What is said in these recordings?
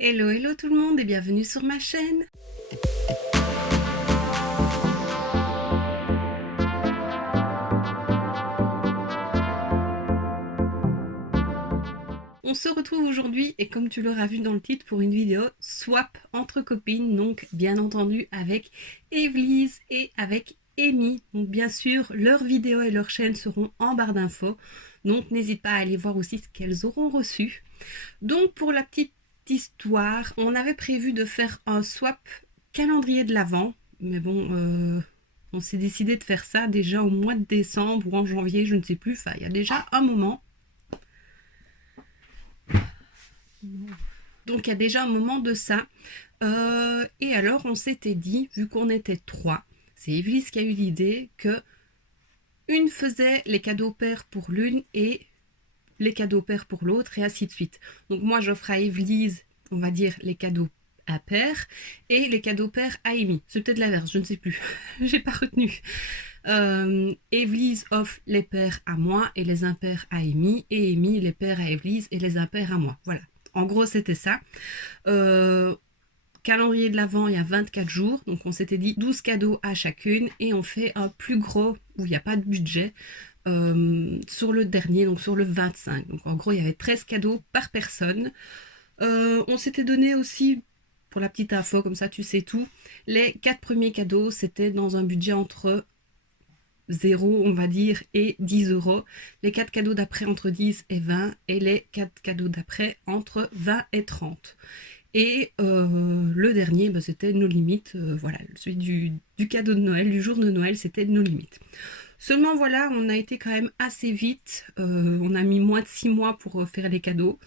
Hello, hello tout le monde et bienvenue sur ma chaîne. On se retrouve aujourd'hui et comme tu l'auras vu dans le titre pour une vidéo swap entre copines, donc bien entendu avec Evelyse et avec Amy. Donc bien sûr leurs vidéos et leurs chaînes seront en barre d'infos, donc n'hésite pas à aller voir aussi ce qu'elles auront reçu. Donc pour la petite histoire, on avait prévu de faire un swap calendrier de l'Avent, mais bon, on s'est décidé de faire ça déjà au mois de décembre ou en janvier, je ne sais plus, enfin il y a déjà un moment. Donc il y a déjà un moment de ça. Et alors on s'était dit, vu qu'on était trois, c'est Evelyse qui a eu l'idée que une faisait les cadeaux pairs pour l'une et les cadeaux pairs pour l'autre et ainsi de suite. Donc moi j'offre à Evelyse, on va dire, les cadeaux à pair et les cadeaux pairs à Amy. C'est peut-être l'inverse, je ne sais plus. J'ai pas retenu. Evelyse offre les pairs à moi et les impairs à Amy et Amy les pairs à Evelyse et les impairs à moi. Voilà. En gros, c'était ça. Calendrier de l'Avent, il y a 24 jours. Donc, on s'était dit 12 cadeaux à chacune et on fait un plus gros où il n'y a pas de budget sur le dernier, donc sur le 25. Donc, en gros, il y avait 13 cadeaux par personne. On s'était donné aussi, pour la petite info, comme ça tu sais tout, les 4 premiers cadeaux, c'était dans un budget entre 0, on va dire, et 10 euros. Les 4 cadeaux d'après entre 10 et 20 et les 4 cadeaux d'après entre 20 et 30. Et le dernier, bah, c'était nos limites. Voilà, celui du cadeau de Noël, du jour de Noël, c'était nos limites. Seulement voilà, on a été quand même assez vite. On a mis moins de 6 mois pour faire les cadeaux.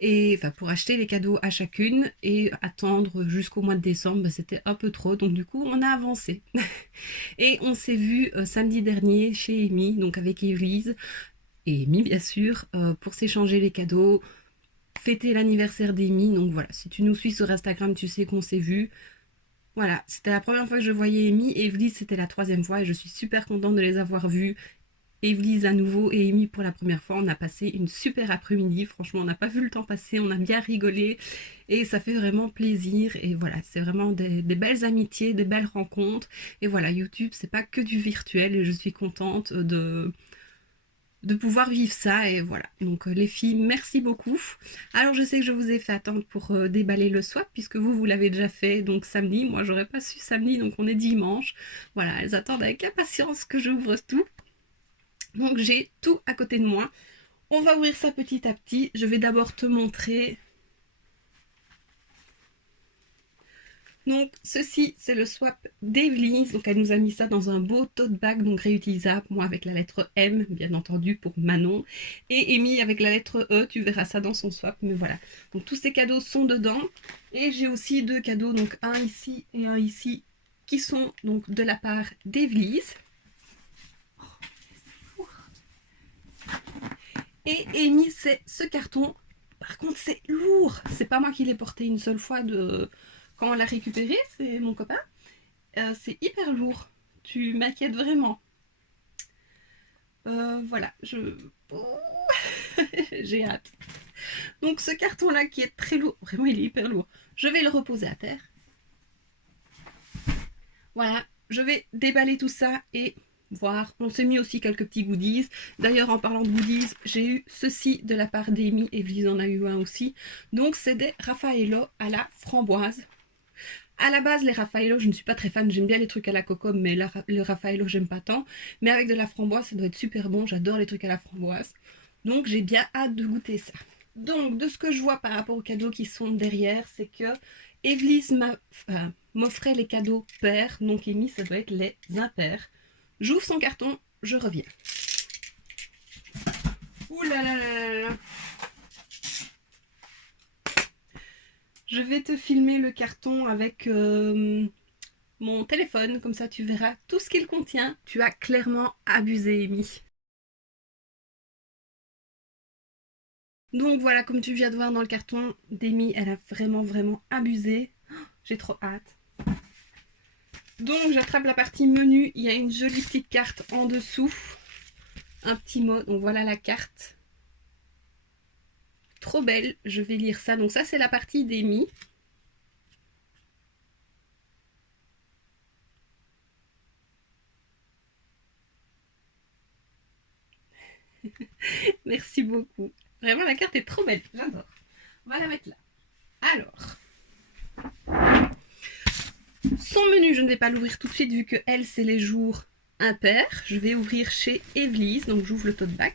Et enfin, pour acheter les cadeaux à chacune et attendre jusqu'au mois de décembre, bah, c'était un peu trop. Donc du coup, on a avancé. Et on s'est vu samedi dernier chez Amy, donc avec Evelyse et Amy bien sûr, pour s'échanger les cadeaux, fêter l'anniversaire d'Amy. Donc voilà, si tu nous suis sur Instagram, tu sais qu'on s'est vu. Voilà, c'était la première fois que je voyais Amy et Evelyse, c'était la troisième fois et je suis super contente de les avoir vues. Evelyse à nouveau et Amy pour la première fois. On a passé une super après-midi. Franchement, on n'a pas vu le temps passer. On a bien rigolé et ça fait vraiment plaisir. Et voilà, c'est vraiment des belles amitiés, des belles rencontres. Et voilà, YouTube, c'est pas que du virtuel et je suis contente de pouvoir vivre ça. Et voilà, donc les filles, merci beaucoup. Alors je sais que je vous ai fait attendre pour déballer le swap puisque vous l'avez déjà fait donc samedi. Moi j'aurais pas su samedi, donc on est dimanche. Voilà, elles attendent avec impatience que j'ouvre tout. Donc j'ai tout à côté de moi. On va ouvrir ça petit à petit. Je vais d'abord te montrer. Donc ceci c'est le swap d'Evelyne. Donc elle nous a mis ça dans un beau tote bag donc réutilisable. Moi avec la lettre M bien entendu pour Manon. Et Amy avec la lettre E. Tu verras ça dans son swap. Mais voilà. Donc tous ces cadeaux sont dedans. Et j'ai aussi deux cadeaux. Donc un ici et un ici. Qui sont donc de la part d'Evelyne. Et Amy, c'est ce carton. Par contre, c'est lourd. C'est pas moi qui l'ai porté une seule fois quand on l'a récupéré, c'est mon copain. C'est hyper lourd. Tu m'inquiètes vraiment. Voilà, j'ai hâte. Donc ce carton-là qui est très lourd, vraiment il est hyper lourd. Je vais le reposer à terre. Voilà, je vais déballer tout ça et voir. On s'est mis aussi quelques petits goodies. D'ailleurs, en parlant de goodies, j'ai eu ceci de la part d'Amy. Evelyse en a eu un aussi. Donc, c'est des Raffaello à la framboise. À la base, les Raffaello, je ne suis pas très fan. J'aime bien les trucs à la coco, mais le Raffaello, j'aime pas tant. Mais avec de la framboise, ça doit être super bon. J'adore les trucs à la framboise. Donc, j'ai bien hâte de goûter ça. Donc, de ce que je vois par rapport aux cadeaux qui sont derrière, c'est que Evelyse m'offrait les cadeaux pairs. Donc, Amy, ça doit être les impairs. J'ouvre son carton, je reviens. Ouh là là là là. Je vais te filmer le carton avec mon téléphone, comme ça tu verras tout ce qu'il contient. Tu as clairement abusé, Amy. Donc voilà, comme tu viens de voir dans le carton d'Amy, elle a vraiment abusé. J'ai trop hâte. Donc j'attrape la partie menu, il y a une jolie petite carte en dessous. Un petit mot, donc voilà la carte. trop belle. Je vais lire ça. Donc ça, c'est la partie d'Amy. Merci beaucoup. Vraiment, la carte est trop belle. J'adore. On va la mettre là. Alors, son menu, je ne vais pas l'ouvrir tout de suite vu que elle, c'est les jours impairs. Je vais ouvrir chez Evely's. Donc, j'ouvre le tote bag.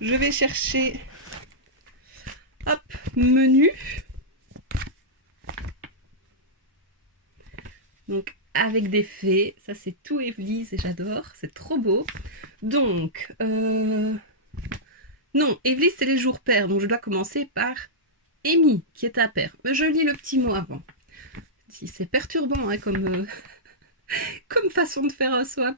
Je vais chercher, hop, menu. Donc, avec des fées. Ça, c'est tout Evely's et j'adore. C'est trop beau. Donc, non, Evely's, c'est les jours pairs. Donc, je dois commencer par Amy, qui est à pair. Mais je lis le petit mot avant. Si c'est perturbant hein, comme façon de faire un swap.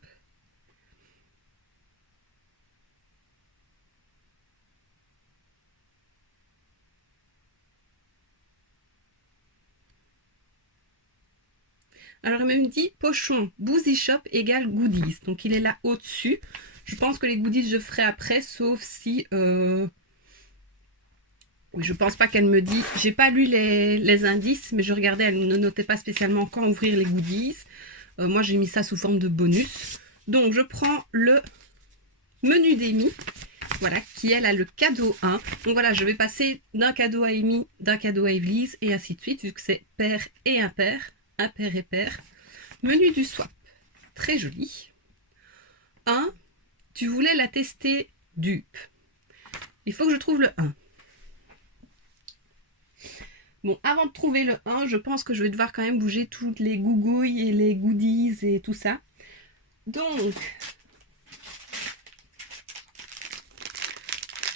Alors, il me dit pochon, Boozy Shop égale goodies. Donc, il est là au-dessus. Je pense que les goodies, je ferai après, sauf si... Oui, je pense pas qu'elle me dit... J'ai pas lu les indices, mais je regardais, elle ne notait pas spécialement quand ouvrir les goodies. Moi, j'ai mis ça sous forme de bonus. Donc, je prends le menu d'Amy. Voilà, qui elle a le cadeau 1. Donc voilà, je vais passer d'un cadeau à Amy, d'un cadeau à Evely's, et ainsi de suite, vu que c'est pair et impair et pair. Menu du swap. Très joli. 1. Tu voulais la tester dupe. Il faut que je trouve le 1. Bon, avant de trouver le 1, je pense que je vais devoir quand même bouger toutes les gougouilles et les goodies et tout ça. Donc,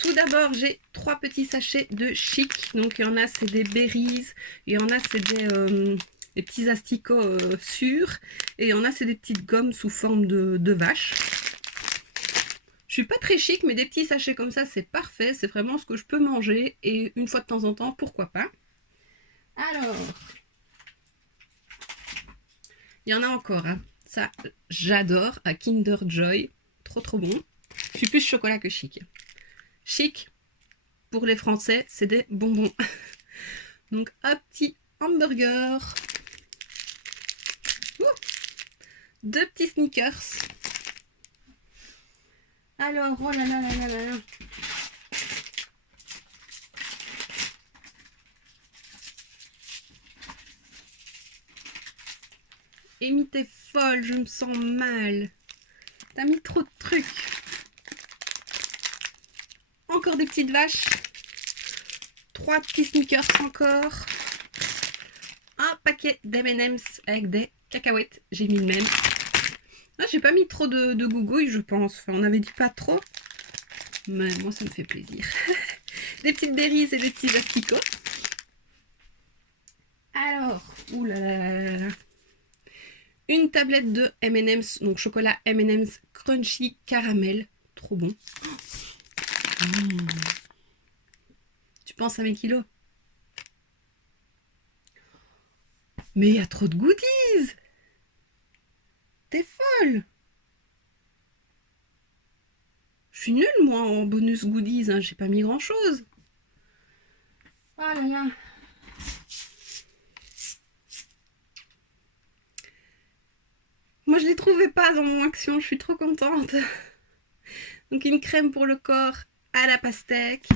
tout d'abord, j'ai 3 petits sachets de Chic. Donc, il y en a, c'est des berries. Il y en a, c'est des petits asticots sûrs. Et il y en a, c'est des petites gommes sous forme de vache. Je suis pas très chic, mais des petits sachets comme ça, c'est parfait. C'est vraiment ce que je peux manger. Et une fois de temps en temps, pourquoi pas. Alors, il y en a encore. Hein. Ça, j'adore. À Kinder Joy. Trop, trop bon. Je suis plus chocolat que chic. Chic, pour les Français, c'est des bonbons. Donc, un petit hamburger. Ouh, 2 petits sneakers. Alors, oh là là là là là là. Amy, t'es folle, je me sens mal. T'as mis trop de trucs. Encore des petites vaches. 3 petits sneakers encore. Un paquet d'M&M's avec des cacahuètes. J'ai mis le même. Ah, j'ai pas mis trop de gougouilles, je pense. Enfin, on avait dit pas trop. Mais moi, ça me fait plaisir. Des petites berries et des petits asticots. Alors, oulala. Une tablette de M&M's, donc chocolat M&M's crunchy caramel. Trop bon. Mmh. Tu penses à mes kilos? Mais il y a trop de goodies. T'es folle. Je suis nulle, moi, en bonus goodies. Hein. J'ai pas mis grand-chose. Oh là là. Moi, je les trouvais pas dans mon action. Je suis trop contente. Donc, une crème pour le corps à la pastèque.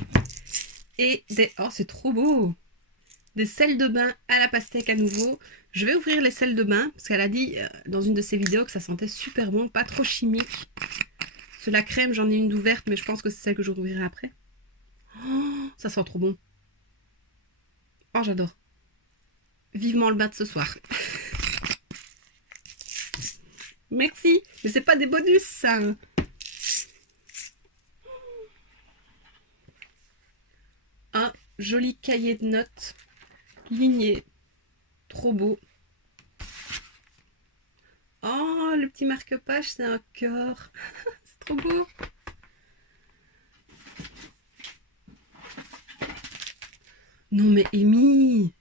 Et des... Oh, c'est trop beau. Des sels de bain à la pastèque à nouveau. Je vais ouvrir les sels de bain. Parce qu'elle a dit dans une de ses vidéos que ça sentait super bon. Pas trop chimique. C'est la crème, j'en ai une d'ouverte. Mais je pense que c'est celle que je rouvrirai après. Oh, ça sent trop bon. Oh, j'adore. Vivement le bain de ce soir. Merci. Mais c'est pas des bonus, ça. Un joli cahier de notes ligné. Trop beau. Oh, le petit marque-page, c'est un cœur. C'est trop beau. Non mais Amy,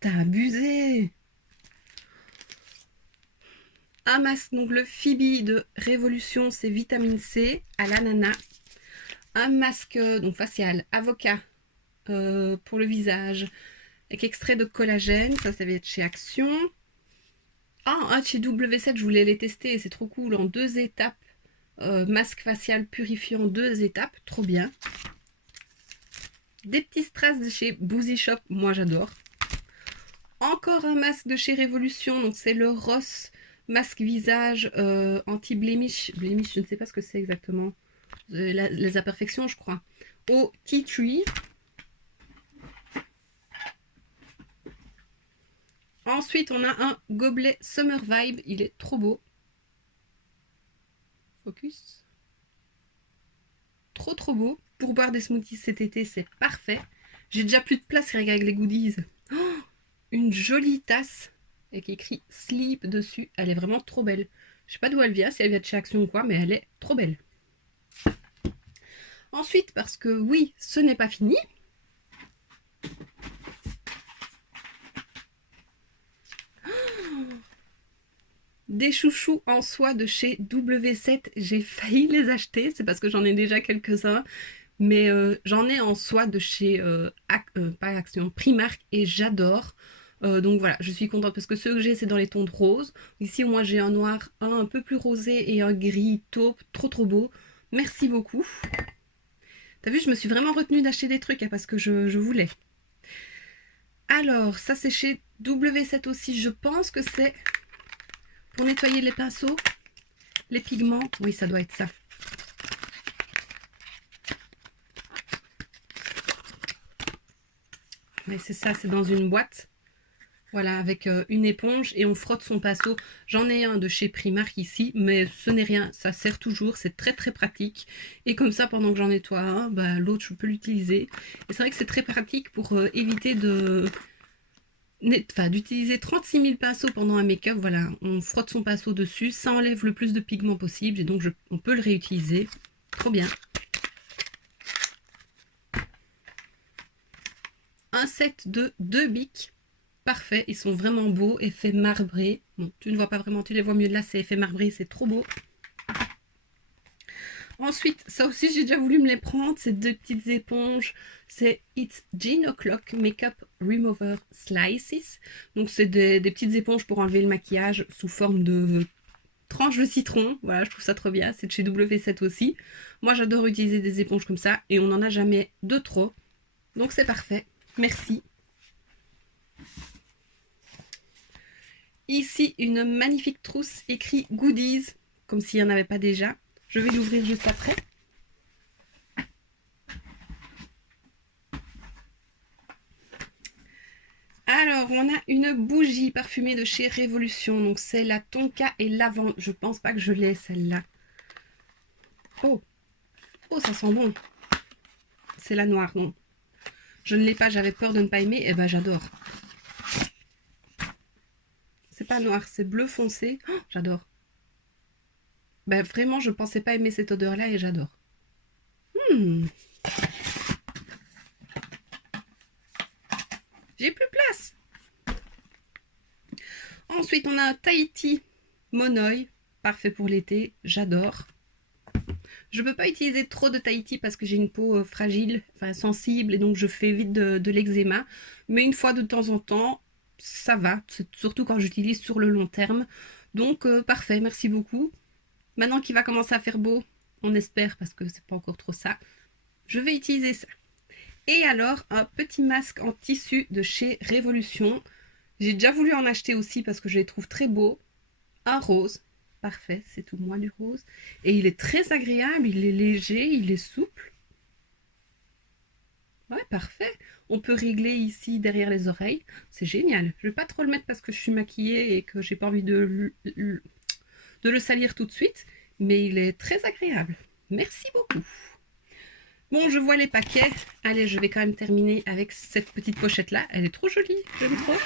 t'as abusé. Un masque, donc le Phoebe de Révolution, c'est vitamine C à l'ananas. Un masque donc facial avocat pour le visage avec extrait de collagène. Ça va être chez Action. Chez W7, je voulais les tester. C'est trop cool. En 2 étapes. Masque facial purifiant 2 étapes. Trop bien. Des petits strass de chez Boozy Shop. Moi, j'adore. Encore un masque de chez Révolution. Donc, c'est le Ross masque visage anti-blemish. Blemish, je ne sais pas ce que c'est exactement. Les imperfections, je crois. Au Tea Tree. Ensuite, on a un gobelet Summer Vibe. Il est trop beau. Focus. Trop beau. Pour boire des smoothies cet été, c'est parfait. J'ai déjà plus de place avec les goodies. Oh, une jolie tasse avec écrit Sleep dessus. Elle est vraiment trop belle. Je sais pas d'où elle vient, si elle vient de chez Action ou quoi, mais elle est trop belle. Ensuite, parce que oui, ce n'est pas fini. Des chouchous en soie de chez W7. J'ai failli les acheter, c'est parce que j'en ai déjà quelques-uns. Mais j'en ai en soie de chez pas Action, Primark et j'adore. Donc voilà, je suis contente parce que ceux que j'ai, c'est dans les tons de rose. Ici, moi, j'ai un noir, un peu plus rosé et un gris taupe. Trop beau. Merci beaucoup. T'as vu, je me suis vraiment retenue d'acheter des trucs parce que je voulais. Alors, ça, c'est chez W7 aussi. Je pense que c'est pour nettoyer les pinceaux, les pigments. Oui, ça doit être ça. Mais c'est ça, c'est dans une boîte. Voilà, avec une éponge et on frotte son pinceau. J'en ai un de chez Primark ici, mais ce n'est rien, ça sert toujours, c'est très pratique. Et comme ça, pendant que j'en nettoie un, l'autre, je peux l'utiliser. Et c'est vrai que c'est très pratique pour éviter d'utiliser 36 000 pinceaux pendant un make-up. Voilà, on frotte son pinceau dessus, ça enlève le plus de pigments possible et donc on peut le réutiliser. Trop bien. Un set de 2 bics. Parfait, ils sont vraiment beaux, effet marbré. Bon, tu ne vois pas vraiment, tu les vois mieux de là, c'est effet marbré, c'est trop beau. Ensuite, ça aussi j'ai déjà voulu me les prendre, ces 2 petites éponges. C'est It's Gin O'Clock Makeup Remover Slices. Donc c'est des petites éponges pour enlever le maquillage sous forme de tranches de citron. Voilà, je trouve ça trop bien, c'est de chez W7 aussi. Moi j'adore utiliser des éponges comme ça et on n'en a jamais de trop. Donc c'est parfait, merci. Ici, une magnifique trousse écrit Goodies, comme s'il n'y en avait pas déjà. Je vais l'ouvrir juste après. Alors, on a une bougie parfumée de chez Révolution. Donc, c'est la tonka et lavande. Je pense pas que je l'ai, celle-là. Oh, ça sent bon. C'est la noire, non. Je ne l'ai pas, j'avais peur de ne pas aimer. Eh ben, j'adore. C'est pas noir, c'est bleu foncé. Oh, j'adore. Vraiment, je pensais pas aimer cette odeur-là et j'adore. J'ai plus place. Ensuite, on a un Tahiti Monoï. Parfait pour l'été, j'adore. Je ne peux pas utiliser trop de Tahiti parce que j'ai une peau fragile, sensible, et donc je fais vite de l'eczéma. Mais une fois de temps en temps, ça va, surtout quand j'utilise sur le long terme. Donc parfait, merci beaucoup. Maintenant qu'il va commencer à faire beau, on espère parce que c'est pas encore trop ça, je vais utiliser ça. Et alors, un petit masque en tissu de chez Révolution. J'ai déjà voulu en acheter aussi parce que je les trouve très beaux. Un rose. Parfait, c'est tout moi du rose. Et il est très agréable, il est léger, il est souple. Ouais, parfait. On peut régler ici derrière les oreilles. C'est génial. Je vais pas trop le mettre parce que je suis maquillée et que j'ai pas envie de le salir tout de suite. Mais il est très agréable. Merci beaucoup. Bon, je vois les paquets. Allez, je vais quand même terminer avec cette petite pochette-là. Elle est trop jolie, j'aime trop.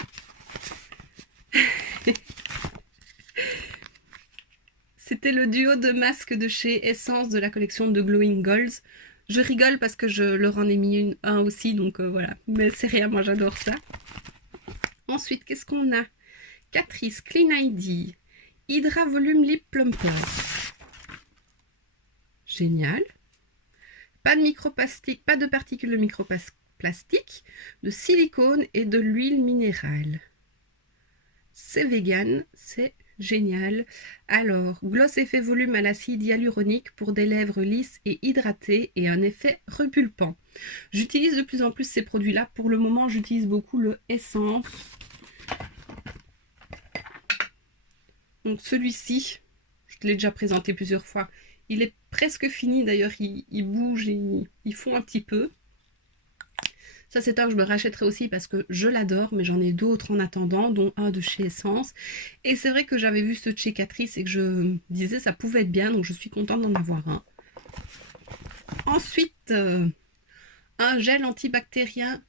C'était le duo de masques de chez Essence de la collection de Glowing Golds. Je rigole parce que je leur en ai mis un aussi, donc voilà. Mais c'est rien, moi j'adore ça. Ensuite, qu'est-ce qu'on a? Catrice Clean ID. Hydra Volume Lip Plumper. Génial. Pas de microplastique, pas de particules de microplastique. plastique, de silicone et de l'huile minérale. C'est vegan, c'est génial. Alors, gloss effet volume à l'acide hyaluronique pour des lèvres lisses et hydratées et un effet repulpant. J'utilise de plus en plus ces produits-là. Pour le moment, j'utilise beaucoup le Essence. Donc celui-ci, je te l'ai déjà présenté plusieurs fois. Il est presque fini, d'ailleurs, il bouge, il fond un petit peu. Ça, c'est un que je me rachèterai aussi parce que je l'adore, mais j'en ai d'autres en attendant, dont un de chez Essence. Et c'est vrai que j'avais vu ce de chez Catrice et que je me disais ça pouvait être bien, donc je suis contente d'en avoir un. Ensuite, un gel antibactérien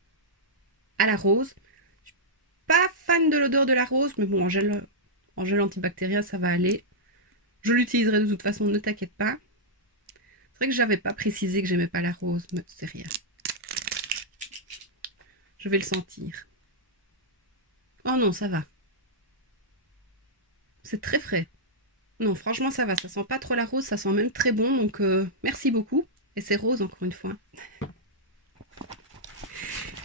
à la rose. Je suis pas fan de l'odeur de la rose, mais bon, en gel antibactérien, ça va aller. Je l'utiliserai de toute façon, ne t'inquiète pas. C'est vrai que j'avais pas précisé que j'aimais pas la rose, mais c'est rien. Je vais le sentir. Oh non, ça va. C'est très frais. Non, franchement, ça va. Ça sent pas trop la rose, ça sent même très bon. Donc, merci beaucoup. Et c'est rose, encore une fois.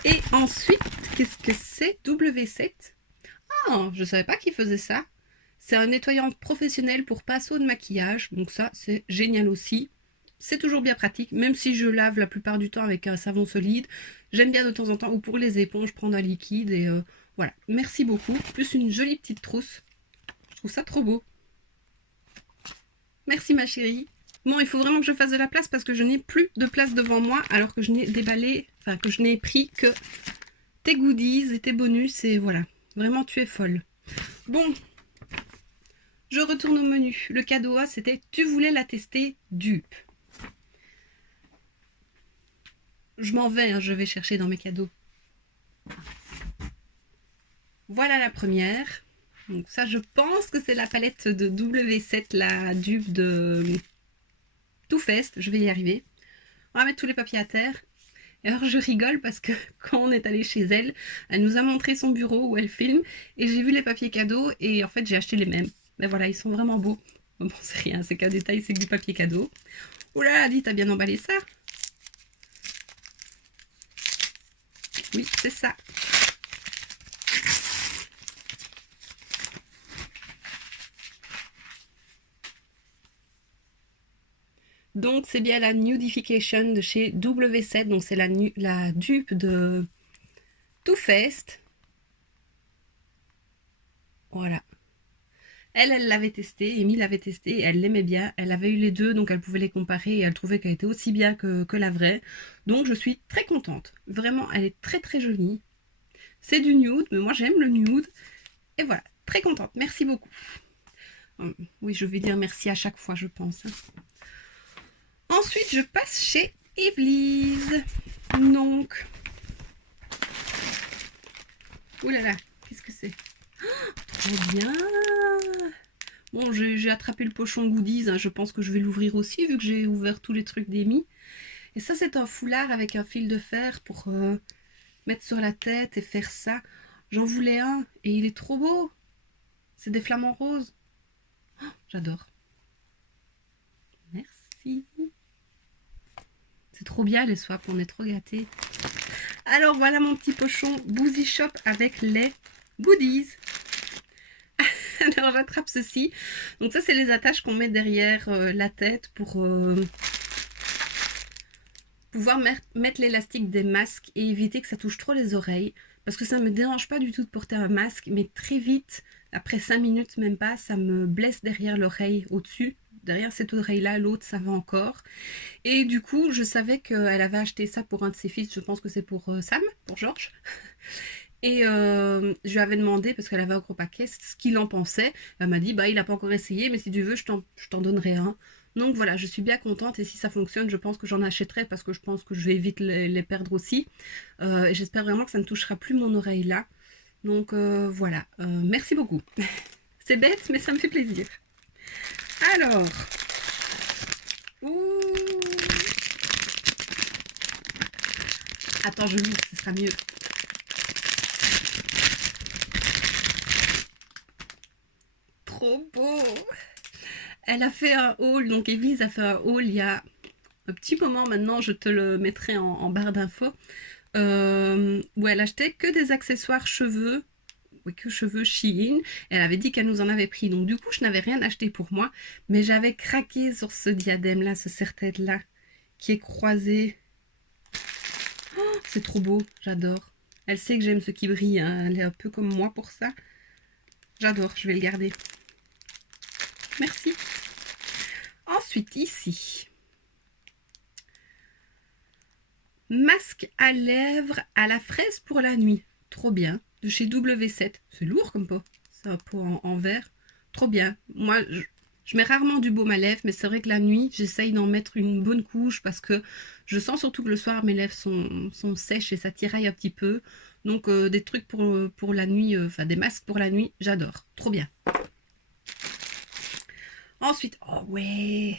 Et ensuite, qu'est-ce que c'est? W7. Ah, je savais pas qu'ils faisaient ça. C'est un nettoyant professionnel pour pinceau de maquillage. Donc ça, c'est génial aussi. C'est toujours bien pratique, même si je lave la plupart du temps avec un savon solide. J'aime bien de temps en temps, ou pour les éponges, prendre un liquide. Et voilà, merci beaucoup. Plus une jolie petite trousse. Je trouve ça trop beau. Merci ma chérie. Bon, il faut vraiment que je fasse de la place parce que je n'ai plus de place devant moi alors que je n'ai déballé, enfin que je n'ai pris que tes goodies et tes bonus et voilà. Vraiment, tu es folle. Bon, je retourne au menu. Le cadeau A, c'était « Tu voulais la tester dupe ». Je m'en vais, hein, je vais chercher dans mes cadeaux. Voilà la première. Donc ça, je pense que c'est la palette de W7, la dupe de Too Faced. Je vais y arriver. On va mettre tous les papiers à terre. Et alors je rigole parce que quand on est allé chez elle, elle nous a montré son bureau où elle filme et j'ai vu les papiers cadeaux et en fait j'ai acheté les mêmes. Mais voilà, ils sont vraiment beaux. Bon, c'est rien, c'est qu'un détail, c'est que du papier cadeau. Oh là là, dis, t'as bien emballé ça? Oui, c'est ça. Donc c'est bien la Nudification de chez W7, donc c'est la dupe de Too Faced. Voilà. Elle l'avait testé, Amy l'avait testé, elle l'aimait bien, elle avait eu les deux, donc elle pouvait les comparer et elle trouvait qu'elle était aussi bien que la vraie. Donc je suis très contente. Vraiment, elle est très très jolie. C'est du nude, mais moi j'aime le nude. Et voilà, très contente. Merci beaucoup. Oui, je vais dire merci à chaque fois, je pense. Ensuite, je passe chez Evelise. Donc... Ouh là là, qu'est-ce que c'est? Trop bien. Bon, j'ai attrapé le pochon goodies, hein. Je pense que je vais l'ouvrir aussi vu que j'ai ouvert tous les trucs d'Amy. Et ça, c'est un foulard avec un fil de fer pour mettre sur la tête et faire ça. J'en voulais un et il est trop beau. C'est des flamants roses. Oh, j'adore. Merci. C'est trop bien les swaps, on est trop gâtés. Alors voilà mon petit pochon Boozy Shop avec les goodies. Alors j'attrape ceci. Donc ça c'est les attaches qu'on met derrière la tête pour pouvoir mettre l'élastique des masques et éviter que ça touche trop les oreilles. Parce que ça ne me dérange pas du tout de porter un masque, mais très vite, après 5 minutes même pas, ça me blesse derrière l'oreille au-dessus. Derrière cette oreille-là, l'autre ça va encore. Et du coup, je savais qu'elle avait acheté ça pour un de ses fils, je pense que c'est pour Sam, pour Georges. Et je lui avais demandé, parce qu'elle avait un gros paquet, ce qu'il en pensait. Elle m'a dit, bah il n'a pas encore essayé, mais si tu veux, je t'en donnerai un. Donc voilà, je suis bien contente et si ça fonctionne, je pense que j'en achèterai parce que je pense que je vais vite les perdre aussi. Et j'espère vraiment que ça ne touchera plus mon oreille là. Donc voilà, merci beaucoup. C'est bête, mais ça me fait plaisir. Alors, ouh. Attends, je l'ouvre, ce sera mieux. Trop beau. Elle a fait un haul, donc Evelise a fait un haul il y a un petit moment maintenant, je te le mettrai en barre d'infos. où elle achetait que des accessoires cheveux, oui, que cheveux Shein. Elle avait dit qu'elle nous en avait pris. Donc du coup, je n'avais rien acheté pour moi, mais j'avais craqué sur ce diadème-là, ce serre-tête-là, qui est croisé. Oh, c'est trop beau, j'adore. Elle sait que j'aime ce qui brille, hein. Elle est un peu comme moi pour ça. J'adore, je vais le garder. Merci. Ensuite, ici, masque à lèvres à la fraise pour la nuit. Trop bien. De chez W7. C'est lourd comme pot. C'est un pot en verre. Trop bien. Moi, je mets rarement du baume à lèvres, mais c'est vrai que la nuit, j'essaye d'en mettre une bonne couche parce que je sens surtout que le soir, mes lèvres sont sèches et ça tiraille un petit peu. Donc, des trucs pour la nuit, enfin des masques pour la nuit, j'adore. Trop bien. Ensuite, oh ouais,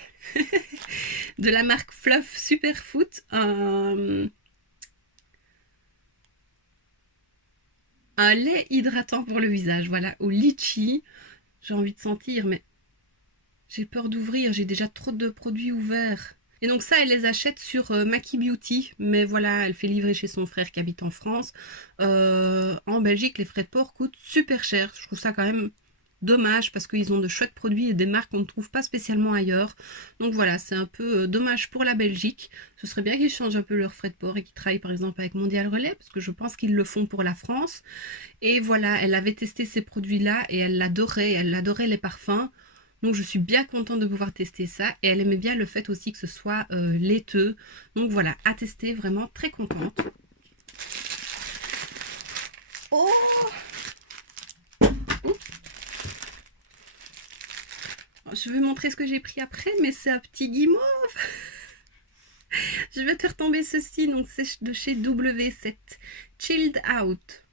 de la marque Fluff Superfoot, un lait hydratant pour le visage, voilà, au litchi. J'ai envie de sentir, mais j'ai peur d'ouvrir, j'ai déjà trop de produits ouverts. Et donc ça, elle les achète sur Maki Beauty, mais voilà, elle fait livrer chez son frère qui habite en France. En Belgique, les frais de port coûtent super cher. Je trouve ça quand même dommage parce qu'ils ont de chouettes produits et des marques qu'on ne trouve pas spécialement ailleurs. Donc voilà, c'est un peu dommage pour la Belgique. Ce serait bien qu'ils changent un peu leurs frais de port et qu'ils travaillent par exemple avec Mondial Relais parce que je pense qu'ils le font pour la France. Et voilà, elle avait testé ces produits-là et elle adorait les parfums. Donc je suis bien contente de pouvoir tester ça et elle aimait bien le fait aussi que ce soit laiteux. Donc voilà, à tester, vraiment très contente. Oh, je vais montrer ce que j'ai pris après, mais c'est un petit guimauve. Je vais te faire tomber ceci, donc c'est de chez W7. Chilled Out.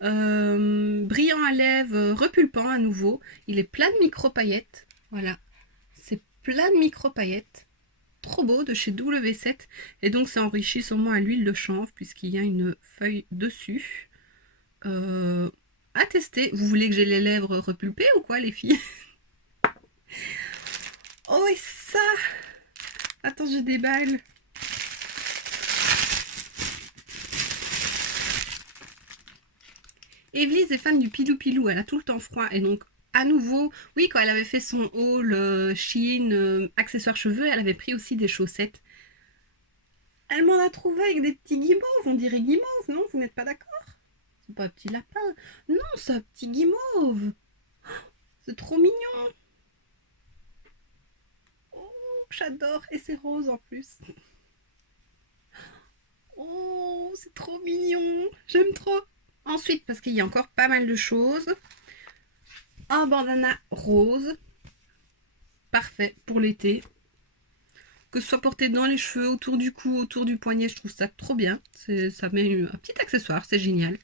Brillant à lèvres, repulpant à nouveau. Il est plein de micro-paillettes. Voilà, c'est plein de micro-paillettes. Trop beau de chez W7. Et donc c'est enrichi sûrement à l'huile de chanvre puisqu'il y a une feuille dessus. À tester. Vous voulez que j'ai les lèvres repulpées ou quoi les filles? Oh et ça! Attends, je déballe. Evelyse est fan du pilou pilou, elle a tout le temps froid et donc à nouveau, oui, quand elle avait fait son haul Shein, accessoires cheveux, elle avait pris aussi des chaussettes. Elle m'en a trouvé avec des petits guimauves, on dirait guimauve, non? Vous n'êtes pas d'accord? C'est pas un petit lapin, non, c'est un petit guimauve. C'est trop mignon. Oh, j'adore, et c'est rose en plus. Oh, c'est trop mignon, j'aime trop. Ensuite, parce qu'il y a encore pas mal de choses, un bandana rose, parfait pour l'été. Que ce soit porté dans les cheveux, autour du cou, autour du poignet, je trouve ça trop bien. Ça met un petit accessoire, c'est génial.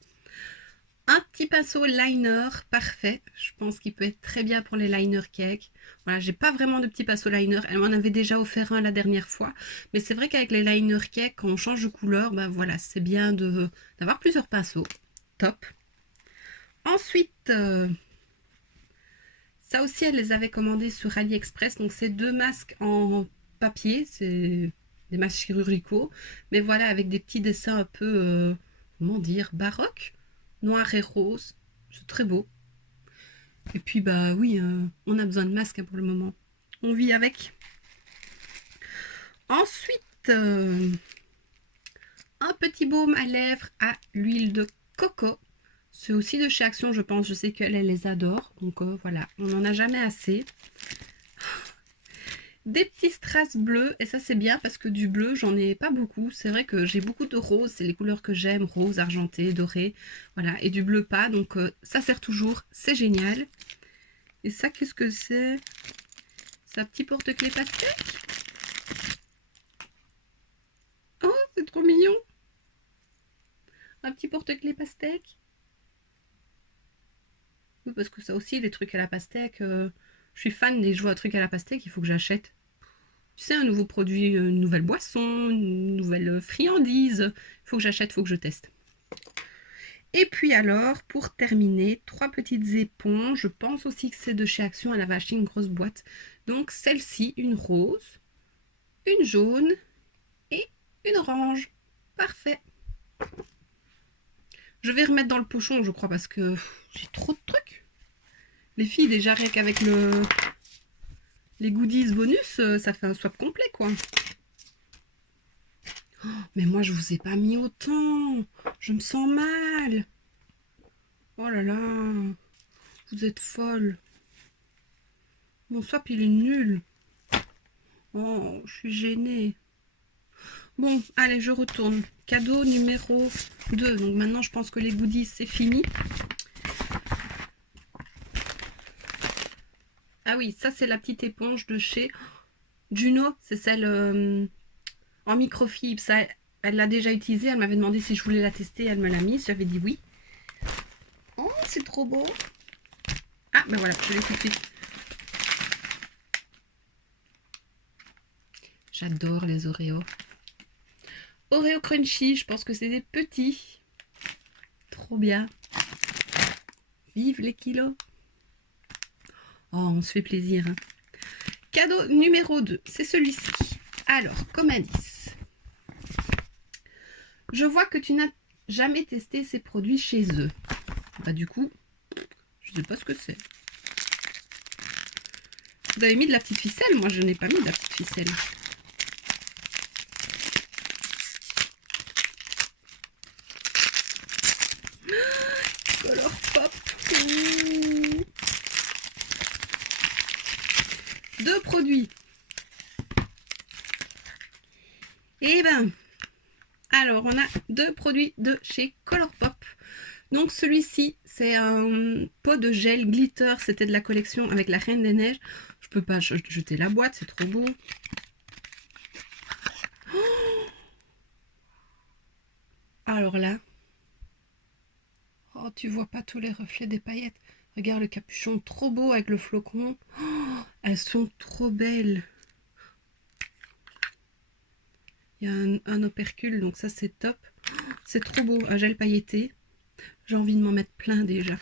Un petit pinceau liner, parfait. Je pense qu'il peut être très bien pour les liner cake. Voilà, j'ai pas vraiment de petit pinceau liner. Elle m'en avait déjà offert un la dernière fois. Mais c'est vrai qu'avec les liner cake, quand on change de couleur, ben voilà, c'est bien d'avoir plusieurs pinceaux. Top. Ensuite, ça aussi, elle les avait commandés sur AliExpress. Donc, c'est deux masques en papier. C'est des masques chirurgicaux. Mais voilà, avec des petits dessins un peu, comment dire, baroque. Noir et rose. C'est très beau. Et puis, bah oui, on a besoin de masques hein, pour le moment. On vit avec. Ensuite, un petit baume à lèvres à l'huile de coco. C'est aussi de chez Action, je pense. Je sais qu'elle les adore. Donc voilà, on n'en a jamais assez. Des petits strass bleus. Et ça, c'est bien parce que du bleu, j'en ai pas beaucoup. C'est vrai que j'ai beaucoup de rose. C'est les couleurs que j'aime. Rose, argenté, doré. Voilà. Et du bleu pas. Donc ça sert toujours. C'est génial. Et ça, qu'est-ce que c'est? C'est un petit porte-clés pastèque. Oh, c'est trop mignon. Un petit porte-clés pastèque. Oui, parce que ça aussi, les trucs à la pastèque, je suis fan des jouets à trucs à la pastèque, il faut que j'achète. Tu sais, un nouveau produit, une nouvelle boisson, une nouvelle friandise. Il faut que j'achète, il faut que je teste. Et puis alors, pour terminer, trois petites éponges. Je pense aussi que c'est de chez Action, elle avait acheté une grosse boîte. Donc celle-ci, une rose, une jaune et une orange. Parfait. Je vais remettre dans le pochon, je crois, parce que j'ai trop de trucs. Les filles, déjà, rien qu'avec les goodies bonus, ça fait un swap complet, quoi. Oh, mais moi, je vous ai pas mis autant. Je me sens mal. Oh là là. Vous êtes folle. Mon swap, il est nul. Oh, je suis gênée. Bon, allez, je retourne. Cadeau numéro 2. Donc maintenant, je pense que les goodies, c'est fini. Ah oui, ça, c'est la petite éponge de chez Juno. C'est celle en microfibre. Ça, elle l'a déjà utilisée. Elle m'avait demandé si je voulais la tester. Elle me l'a mise. J'avais dit oui. Oh, c'est trop beau. Ah, ben voilà, je l'ai tout de suite. J'adore les Oreos. Oreo Crunchy, je pense que c'est des petits. Trop bien. Vive les kilos. Oh, on se fait plaisir. Hein. Cadeau numéro 2, c'est celui-ci. Alors, comme indice, je vois que tu n'as jamais testé ces produits chez eux. Bah du coup, je ne sais pas ce que c'est. Vous avez mis de la petite ficelle? Moi, je n'ai pas mis de la petite ficelle. Color Pop. Mmh. 2 produits. Et ben, alors on a 2 produits de chez Colourpop. Donc celui-ci, c'est un pot de gel glitter. C'était de la collection avec la Reine des Neiges. Je peux pas jeter la boîte, c'est trop beau. Oh, alors là, oh, tu vois pas tous les reflets des paillettes. Regarde le capuchon, trop beau avec le flocon. Oh, elles sont trop belles. Il y a un opercule, donc ça c'est top. C'est trop beau, un gel pailleté. J'ai envie de m'en mettre plein déjà.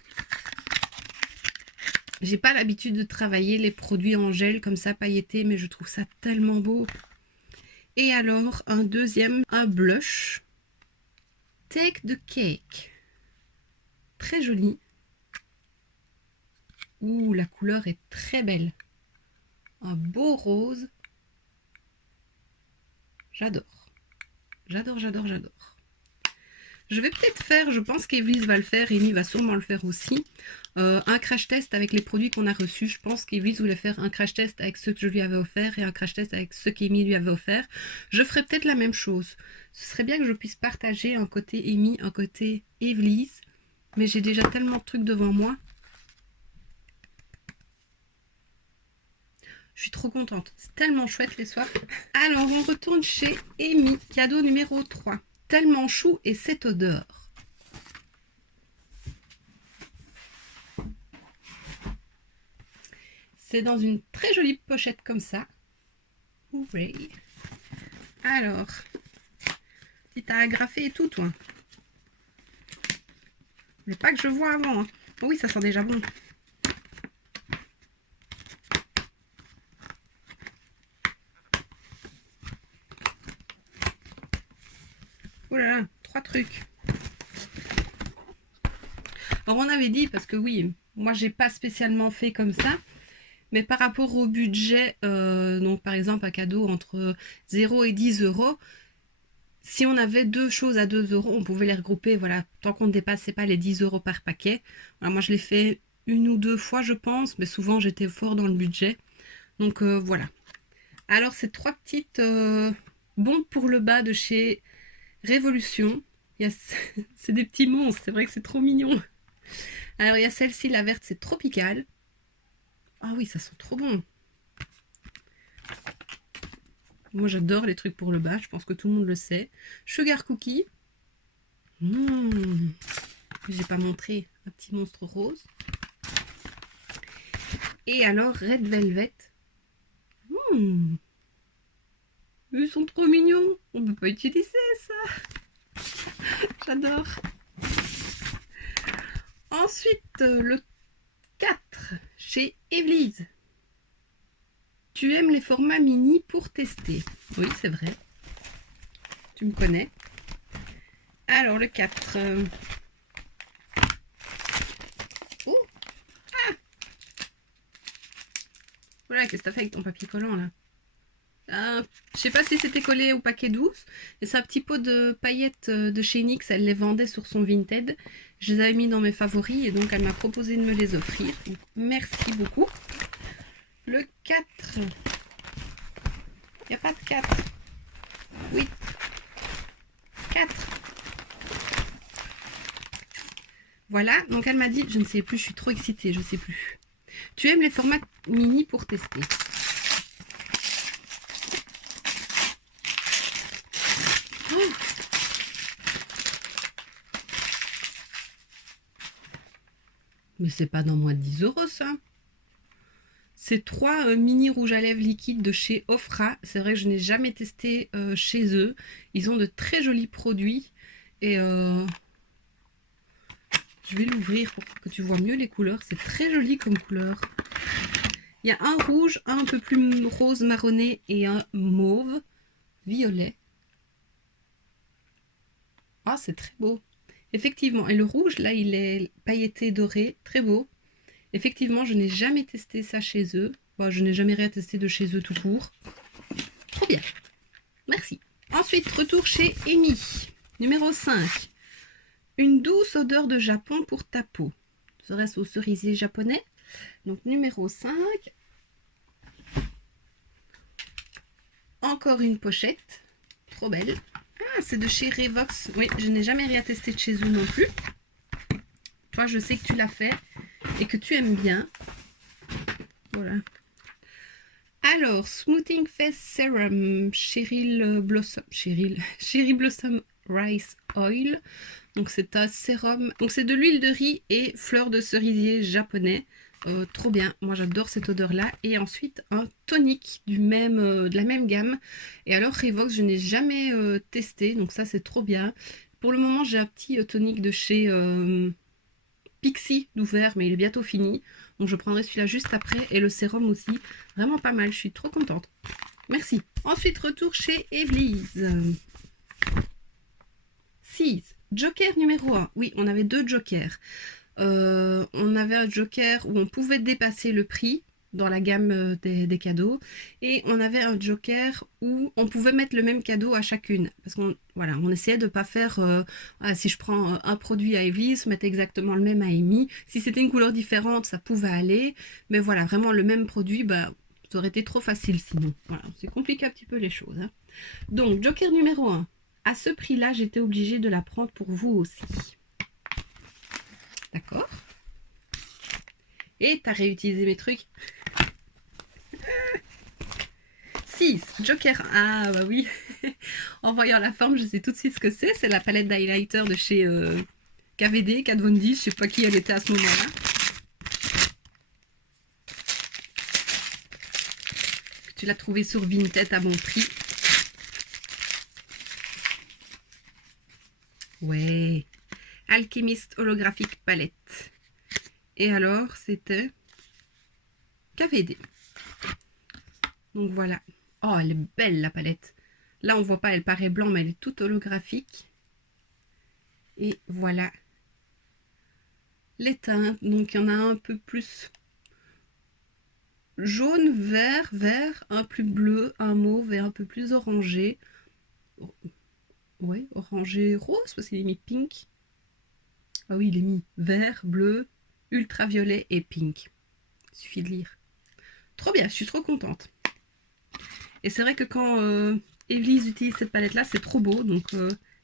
J'ai pas l'habitude de travailler les produits en gel comme ça pailleté, mais je trouve ça tellement beau. Et alors un deuxième, un blush. Take the Cake. Très joli. Ouh, la couleur est très belle. Un beau rose. J'adore. J'adore, j'adore, j'adore. Je vais peut-être faire, je pense qu'Evelyse va le faire, Amy va sûrement le faire aussi, un crash test avec les produits qu'on a reçus. Je pense qu'Evelyse voulait faire un crash test avec ceux que je lui avais offert et un crash test avec ceux qu'Amy lui avait offert. Je ferai peut-être la même chose. Ce serait bien que je puisse partager un côté Amy, un côté Evelyse, mais j'ai déjà tellement de trucs devant moi. Je suis trop contente, c'est tellement chouette les soirs. Alors on retourne chez Amy, cadeau numéro 3. Tellement chou et cette odeur. C'est dans une très jolie pochette comme ça. Oui. Alors, si t'as agrafé et tout, toi. Mais pas que je vois avant. Hein. Oh oui, ça sent déjà bon. Oh là là, 3 trucs. Alors on avait dit, parce que oui, moi j'ai pas spécialement fait comme ça, mais par rapport au budget, donc par exemple un cadeau entre 0 et 10 euros, si on avait 2 choses à 2 euros, on pouvait les regrouper, voilà, tant qu'on ne dépassait pas les 10 euros par paquet. Voilà, moi je l'ai fait 1 ou 2 fois je pense, mais souvent j'étais fort dans le budget. Donc voilà. Alors ces 3 petites bombes pour le bas de chez Révolution. C'est des petits monstres, c'est vrai que c'est trop mignon. Alors il y a celle-ci, la verte, c'est tropical. Ah oui, ça sent trop bon. Moi j'adore les trucs pour le bas, je pense que tout le monde le sait. Sugar Cookie. J'ai pas montré un petit monstre rose. Et alors Red Velvet. Ils sont trop mignons. On peut pas utiliser ça. J'adore. Ensuite, le 4 chez Evelyse. Tu aimes les formats mini pour tester. Oui, c'est vrai. Tu me connais. Alors, le 4. Oh, ah, voilà, qu'est-ce que t'as fait avec ton papier collant, là? Je sais pas si c'était collé au paquet 12. Et c'est un petit pot de paillettes de chez NYX. Elle les vendait sur son Vinted. Je les avais mis dans mes favoris et donc elle m'a proposé de me les offrir. Donc, merci beaucoup. Le 4. Il n'y a pas de 4. Oui. 4. Voilà, donc elle m'a dit, je ne sais plus, je suis trop excitée, je ne sais plus. Tu aimes les formats mini pour tester. Oh, mais c'est pas dans moins de 10 € ça. C'est 3 mini rouges à lèvres liquides de chez Ofra. C'est vrai que je n'ai jamais testé chez eux. Ils ont de très jolis produits. Et je vais l'ouvrir pour que tu vois mieux les couleurs. C'est très joli comme couleur. Il y a un rouge, un peu plus rose marronné et un mauve violet. Ah, c'est très beau. Effectivement. Et le rouge, là, il est pailleté doré. Très beau. Effectivement, je n'ai jamais testé ça chez eux. Bon, je n'ai jamais rien testé de chez eux tout court. Trop bien. Merci. Ensuite, retour chez Amy. Numéro 5. Une douce odeur de Japon pour ta peau. Serait-ce au cerisier japonais? Donc, numéro 5. Encore une pochette. Trop belle. Ah, c'est de chez Revox. Oui, je n'ai jamais rien testé de chez eux non plus. Toi, je sais que tu l'as fait et que tu aimes bien. Voilà. Alors, Smoothing Face Serum Cherry Blossom Rice Oil. Donc, c'est un sérum. Donc, c'est de l'huile de riz et fleurs de cerisier japonais. Trop bien. Moi, j'adore cette odeur-là. Et ensuite, un tonique de la même gamme. Et alors, Revox, je n'ai jamais testé. Donc, ça, c'est trop bien. Pour le moment, j'ai un petit tonique de chez Pixi d'ouvert, mais il est bientôt fini. Donc je prendrai celui-là juste après. Et le sérum aussi. Vraiment pas mal. Je suis trop contente. Merci. Ensuite, retour chez Evely's. 6. Joker numéro 1. Oui, on avait 2 jokers. On avait un joker où on pouvait dépasser le prix dans la gamme des cadeaux. Et on avait un joker où on pouvait mettre le même cadeau à chacune. Parce qu'on voilà, on essayait de ne pas faire... si je prends un produit à Evely's, mettre exactement le même à Amy. Si c'était une couleur différente, ça pouvait aller. Mais voilà, vraiment le même produit, bah, ça aurait été trop facile sinon. Voilà, c'est compliqué un petit peu les choses. Hein. Donc, joker numéro 1. À ce prix-là, j'étais obligée de la prendre pour vous aussi. D'accord. Et tu as réutilisé mes trucs. 6. Joker. Ah bah oui. En voyant la forme, je sais tout de suite ce que c'est. C'est la palette d'highlighter de chez KVD, Kat Von D. Je sais pas qui elle était à ce moment-là. Tu l'as trouvé sur Vinted à bon prix. Ouais. Alchemist Holographic Palette. Et alors, c'était KVD. Donc voilà. Oh, elle est belle la palette. Là, on voit pas, elle paraît blanc, mais elle est toute holographique. Et voilà les teintes. Donc, il y en a un peu plus jaune, vert, vert, un plus bleu, un mauve et un peu plus orangé. Ouais, orangé rose, parce qu'il est mis pink. Ah oui, il est mis vert, bleu, ultraviolet et pink. Il suffit de lire. Trop bien, je suis trop contente. Et c'est vrai que quand Evely's utilise cette palette-là, c'est trop beau, donc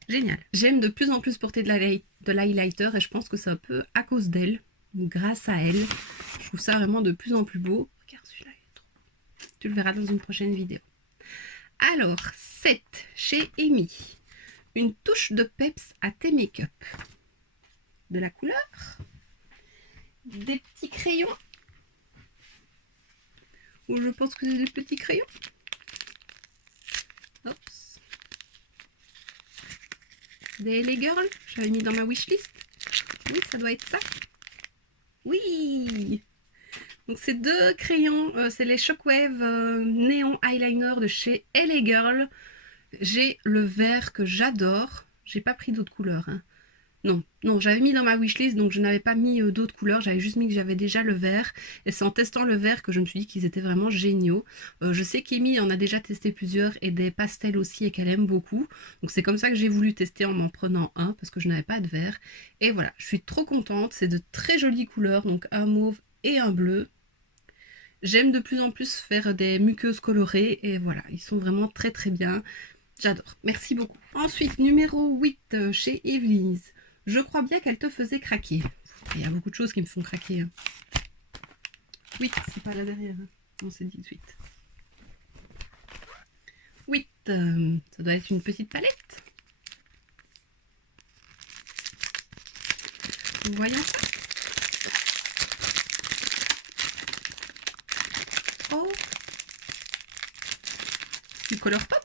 génial. J'aime de plus en plus porter de l'highlighter et je pense que c'est un peu à cause d'elle, grâce à elle. Je trouve ça vraiment de plus en plus beau. Regarde, celui-là, il est trop beau. Tu le verras dans une prochaine vidéo. Alors, 7, chez Amy. Une touche de peps à tes make-up. De la couleur. Des petits crayons. Ou je pense que c'est des petits crayons. Oups. Des LA Girl, j'avais mis dans ma wishlist. Oui, ça doit être ça. Oui. Donc c'est 2 crayons, c'est les Shockwave Neon Eyeliner de chez LA Girl. J'ai le vert que j'adore. J'ai pas pris d'autres couleurs. Hein. Non, non, j'avais mis dans ma wishlist, donc je n'avais pas mis d'autres couleurs, j'avais juste mis que j'avais déjà le vert, et c'est en testant le vert que je me suis dit qu'ils étaient vraiment géniaux. Je sais qu'Amy en a déjà testé plusieurs, et des pastels aussi, et qu'elle aime beaucoup, donc c'est comme ça que j'ai voulu tester en m'en prenant un, parce que je n'avais pas de vert, et voilà, je suis trop contente, c'est de très jolies couleurs, donc un mauve et un bleu. J'aime de plus en plus faire des muqueuses colorées, et voilà, ils sont vraiment très très bien. J'adore, merci beaucoup. Ensuite, numéro 8, chez Evelyn's. Je crois bien qu'elle te faisait craquer. Il y a beaucoup de choses qui me font craquer. Hein. 8, c'est pas là derrière. Hein. Non, c'est 18. 8, ça doit être une petite palette. Voyons ça. Oh, du Color Pop.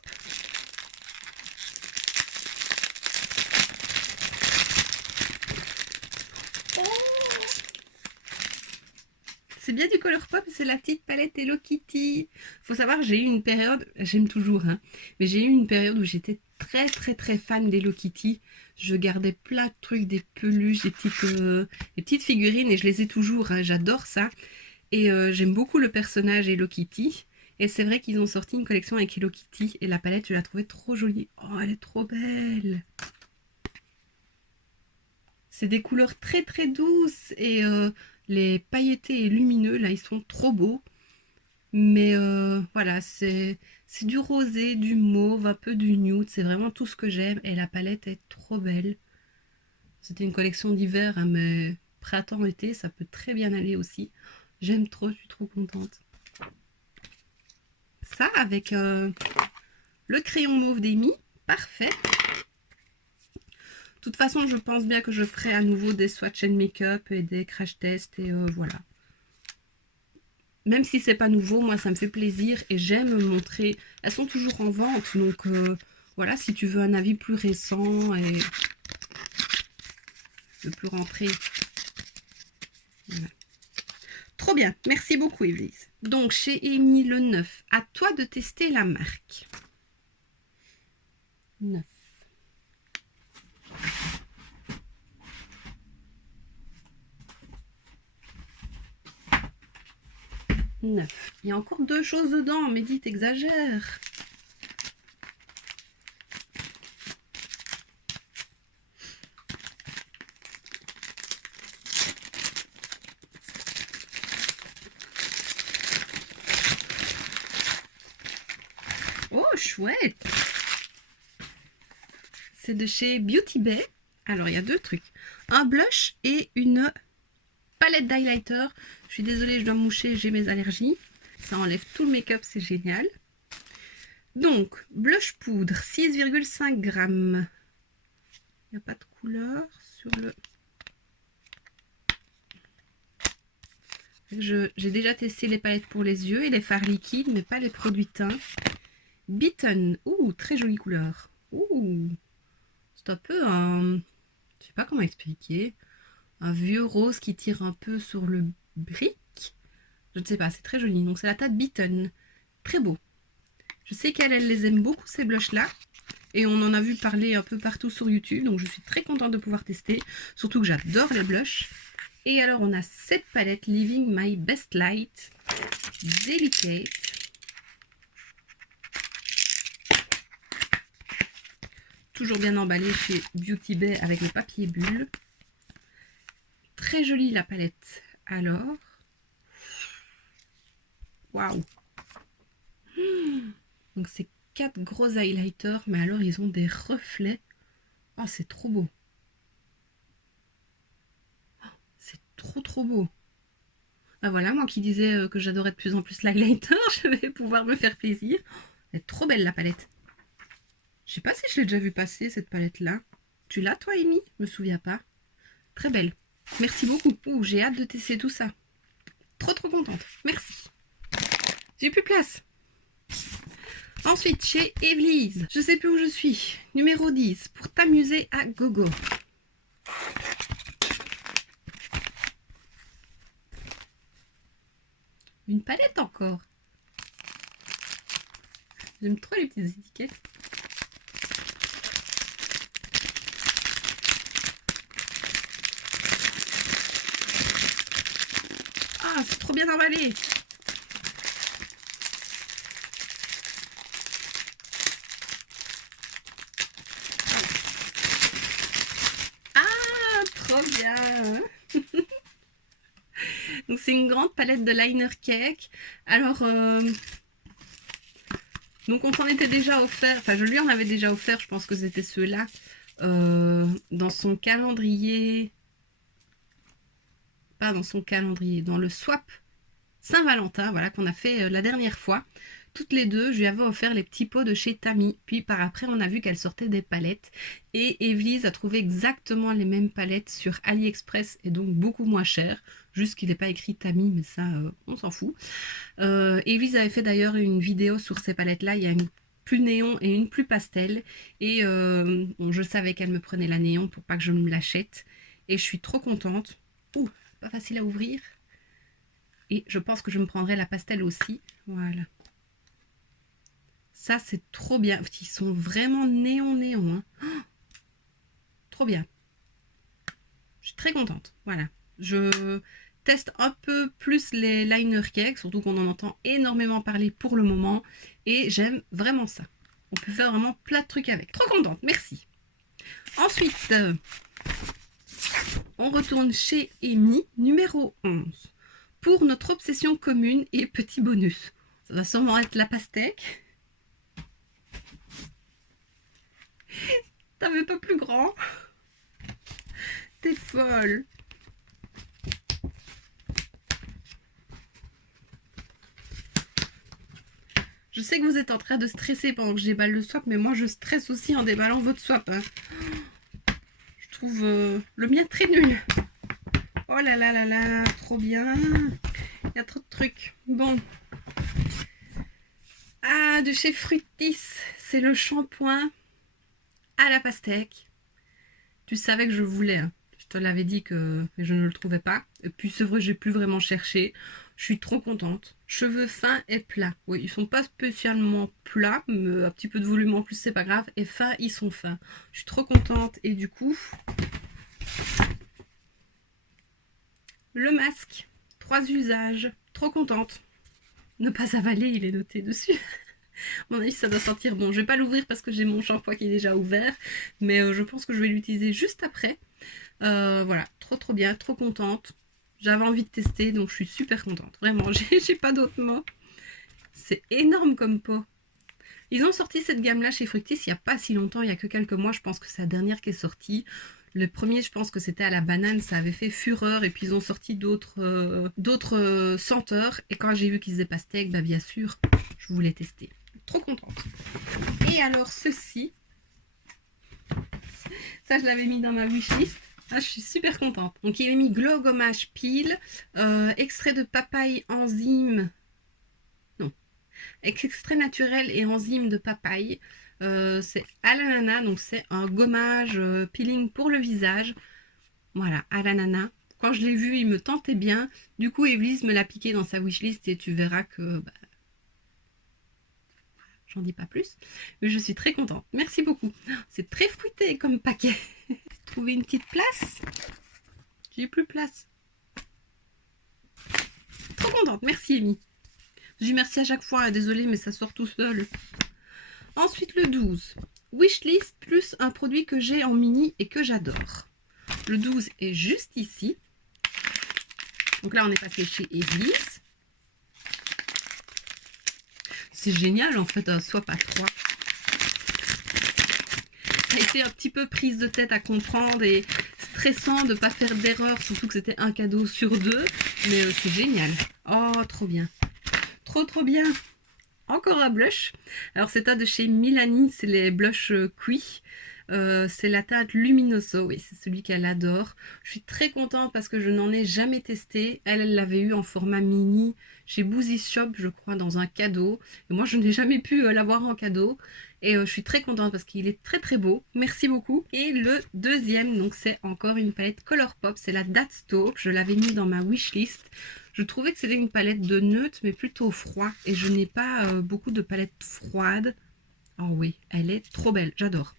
C'est bien du Color Pop, c'est la petite palette Hello Kitty. Faut savoir, j'ai eu une période, j'aime toujours, hein, mais j'ai eu une période où j'étais très très très fan d'Hello Kitty. Je gardais plein de trucs, des peluches, des petites figurines, et je les ai toujours, hein, j'adore ça. Et j'aime beaucoup le personnage Hello Kitty. Et c'est vrai qu'ils ont sorti une collection avec Hello Kitty, et la palette, je la trouvais trop jolie. Oh, elle est trop belle. C'est des couleurs très très douces, et les pailletés et lumineux, là, ils sont trop beaux. Mais voilà, c'est du rosé, du mauve, un peu du nude. C'est vraiment tout ce que j'aime. Et la palette est trop belle. C'était une collection d'hiver, hein, mais printemps-été, ça peut très bien aller aussi. J'aime trop, je suis trop contente. Ça, avec le crayon mauve d'Amy, parfait. De toute façon, je pense bien que je ferai à nouveau des swatch and make-up et des crash tests. Et voilà. Même si c'est pas nouveau, moi ça me fait plaisir et j'aime montrer. Elles sont toujours en vente, donc voilà, si tu veux un avis plus récent et le plus rentré. Voilà. Trop bien, merci beaucoup Evelyse. Donc chez Amy le 9, à toi de tester la marque. 9. Il y a encore 2 choses dedans, mais dis, t'exagères. Oh, chouette. C'est de chez Beauty Bay. Alors, il y a 2 trucs. Un blush et une palette d'highlighter. Je suis désolée, je dois moucher, j'ai mes allergies. Ça enlève tout le make-up, c'est génial. Donc, blush poudre, 6,5 grammes. Il n'y a pas de couleur sur le... J'ai déjà testé les palettes pour les yeux et les fards liquides, mais pas les produits teints. Beaten, ouh, très jolie couleur. Ouh, c'est un peu un... Je sais pas comment expliquer. Un vieux rose qui tire un peu sur le brick. Je ne sais pas, c'est très joli. Donc c'est la teinte Beaten. Très beau. Je sais qu'elle les aime beaucoup ces blushs là. Et on en a vu parler un peu partout sur YouTube. Donc je suis très contente de pouvoir tester. Surtout que j'adore les blushs. Et alors on a cette palette Living My Best Light. Delicate. Toujours bien emballée chez Beauty Bay avec le papier bulle. Très jolie la palette. Alors. Waouh. Donc c'est 4 gros highlighters, mais alors ils ont des reflets. Oh, c'est trop beau. Oh, c'est trop trop beau. Ah voilà, moi qui disais que j'adorais de plus en plus l'highlighter, je vais pouvoir me faire plaisir. Elle est trop belle la palette. Je sais pas si je l'ai déjà vu passer cette palette là. Tu l'as toi Amy? Je me souviens pas. Très belle. Merci beaucoup. Ouh, j'ai hâte de tester tout ça. Trop trop contente. Merci. J'ai plus de place. Ensuite, chez Evelyn's, je sais plus où je suis. Numéro 10, pour t'amuser à gogo. Une palette encore. J'aime trop les petites étiquettes. c'est trop bien emballé. Ah, trop bien. Donc c'est une grande palette de liner cake. Alors, donc on s'en était déjà offert, enfin je lui en avais déjà offert, je pense que c'était ceux-là, dans son calendrier, pas dans son calendrier, dans le swap Saint-Valentin, voilà, qu'on a fait la dernière fois. Toutes les deux, je lui avais offert les petits pots de chez Tammy. Puis par après, on a vu qu'elle sortait des palettes. Et Evelyse a trouvé exactement les mêmes palettes sur AliExpress et donc beaucoup moins cher. Juste qu'il n'est pas écrit Tammy, mais ça, on s'en fout. Evelyse avait fait d'ailleurs une vidéo sur ces palettes-là. Il y a une plus néon et une plus pastel. Et bon, je savais qu'elle me prenait la néon pour pas que je me l'achète. Et je suis trop contente. Ouh, pas facile à ouvrir. Et je pense que je me prendrai la pastel aussi. Voilà. Ça, c'est trop bien. Ils sont vraiment néon. Hein. Oh, trop bien. Je suis très contente. Voilà. Je teste un peu plus les liner cakes, surtout qu'on en entend énormément parler pour le moment. Et j'aime vraiment ça. On peut faire vraiment plein de trucs avec. Trop contente. Merci. Ensuite, on retourne chez Amy, numéro 11. Pour notre obsession commune et petit bonus. Ça va sûrement être la pastèque. T'avais pas plus grand? T'es folle. Je sais que vous êtes en train de stresser pendant que je déballe le swap, mais moi je stresse aussi en déballant votre swap. Hein. Je trouve le mien très nul. Oh là là là là, trop bien. Il y a trop de trucs. Bon. Ah, de chez Fructis, c'est le shampoing à la pastèque. Tu savais que je voulais. Hein. Je te l'avais dit que je ne le trouvais pas. Et puis c'est vrai, j'ai plus vraiment cherché. Je suis trop contente. Cheveux fins et plats. Oui, ils sont pas spécialement plats, mais un petit peu de volume en plus, c'est pas grave. Et fins, ils sont fins. Je suis trop contente. Et du coup, le masque. 3 usages. Trop contente. Ne pas avaler, il est noté dessus. À mon avis, ça doit sentir bon. Je vais pas l'ouvrir parce que j'ai mon shampoing qui est déjà ouvert. Mais je pense que je vais l'utiliser juste après. Voilà, trop bien, trop contente. J'avais envie de tester, donc je suis super contente. Vraiment, j'ai pas d'autres mots. C'est énorme comme pot. Ils ont sorti cette gamme-là chez Fructis il n'y a pas si longtemps, il y a que quelques mois. Je pense que c'est la dernière qui est sortie. Le premier, je pense que c'était à la banane, ça avait fait fureur. Et puis ils ont sorti d'autres senteurs. Et quand j'ai vu qu'ils faisaient pastèque, bah bien sûr, je voulais tester. Trop contente. Et alors ceci, ça je l'avais mis dans ma wishlist. Ah, je suis super contente. Donc il est mis glow gommage pile, extrait de papaye enzyme, non, extrait naturel et enzyme de papaye. C'est à l'ananas, donc c'est un gommage peeling pour le visage. Voilà, à l'ananas. Quand je l'ai vu, il me tentait bien. Du coup, Evelyse me l'a piqué dans sa wishlist et tu verras que bah, j'en dis pas plus. Mais je suis très contente. Merci beaucoup. C'est très fruité comme paquet. Trouver une petite place. J'ai plus place. Trop contente. Merci, Amy. Je dis merci à chaque fois. Désolée, mais ça sort tout seul. Ensuite, le 12. Wishlist plus un produit que j'ai en mini et que j'adore. Le 12 est juste ici. Donc là, on est passé chez Evelyse. C'est génial, en fait, un swap à 3. Ça a été un petit peu prise de tête à comprendre et stressant de ne pas faire d'erreur, surtout que c'était un cadeau sur 2. Mais c'est génial. Oh, trop bien. Trop bien. Encore un blush. Alors c'est un de chez Milani, c'est les blushs Qui. C'est la teinte Luminoso, oui, c'est celui qu'elle adore. Je suis très contente parce que je n'en ai jamais testé. Elle l'avait eu en format mini chez Boozy Shop, je crois, dans un cadeau. Et moi, je n'ai jamais pu l'avoir en cadeau. Et je suis très contente parce qu'il est très beau. Merci beaucoup. Et le deuxième, donc c'est encore une palette Colourpop, c'est la Date Taupe. Je l'avais mis dans ma wishlist. Je trouvais que c'était une palette de neutre, mais plutôt froid. Et je n'ai pas beaucoup de palettes froides. Oh oui, elle est trop belle, j'adore.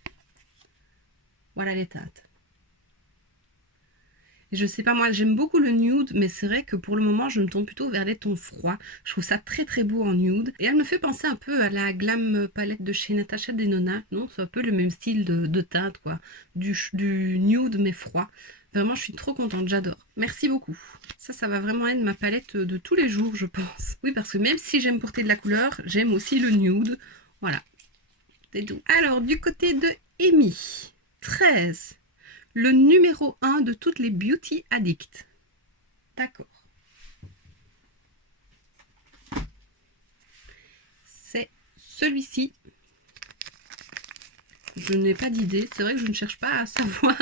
Voilà les teintes. Et je sais pas, moi j'aime beaucoup le nude, mais c'est vrai que pour le moment je me tourne plutôt vers les tons froids. Je trouve ça très très beau en nude. Et elle me fait penser un peu à la Glam palette de chez Natasha Denona. Non, c'est un peu le même style de teinte quoi. Du nude mais froid. Vraiment je suis trop contente, j'adore. Merci beaucoup. Ça va vraiment être ma palette de tous les jours je pense. Oui parce que même si j'aime porter de la couleur, j'aime aussi le nude. Voilà, c'est tout. Alors du côté de Amy, 13. Le numéro 1 de toutes les beauty addicts. D'accord. C'est celui-ci. Je n'ai pas d'idée. C'est vrai que je ne cherche pas à savoir,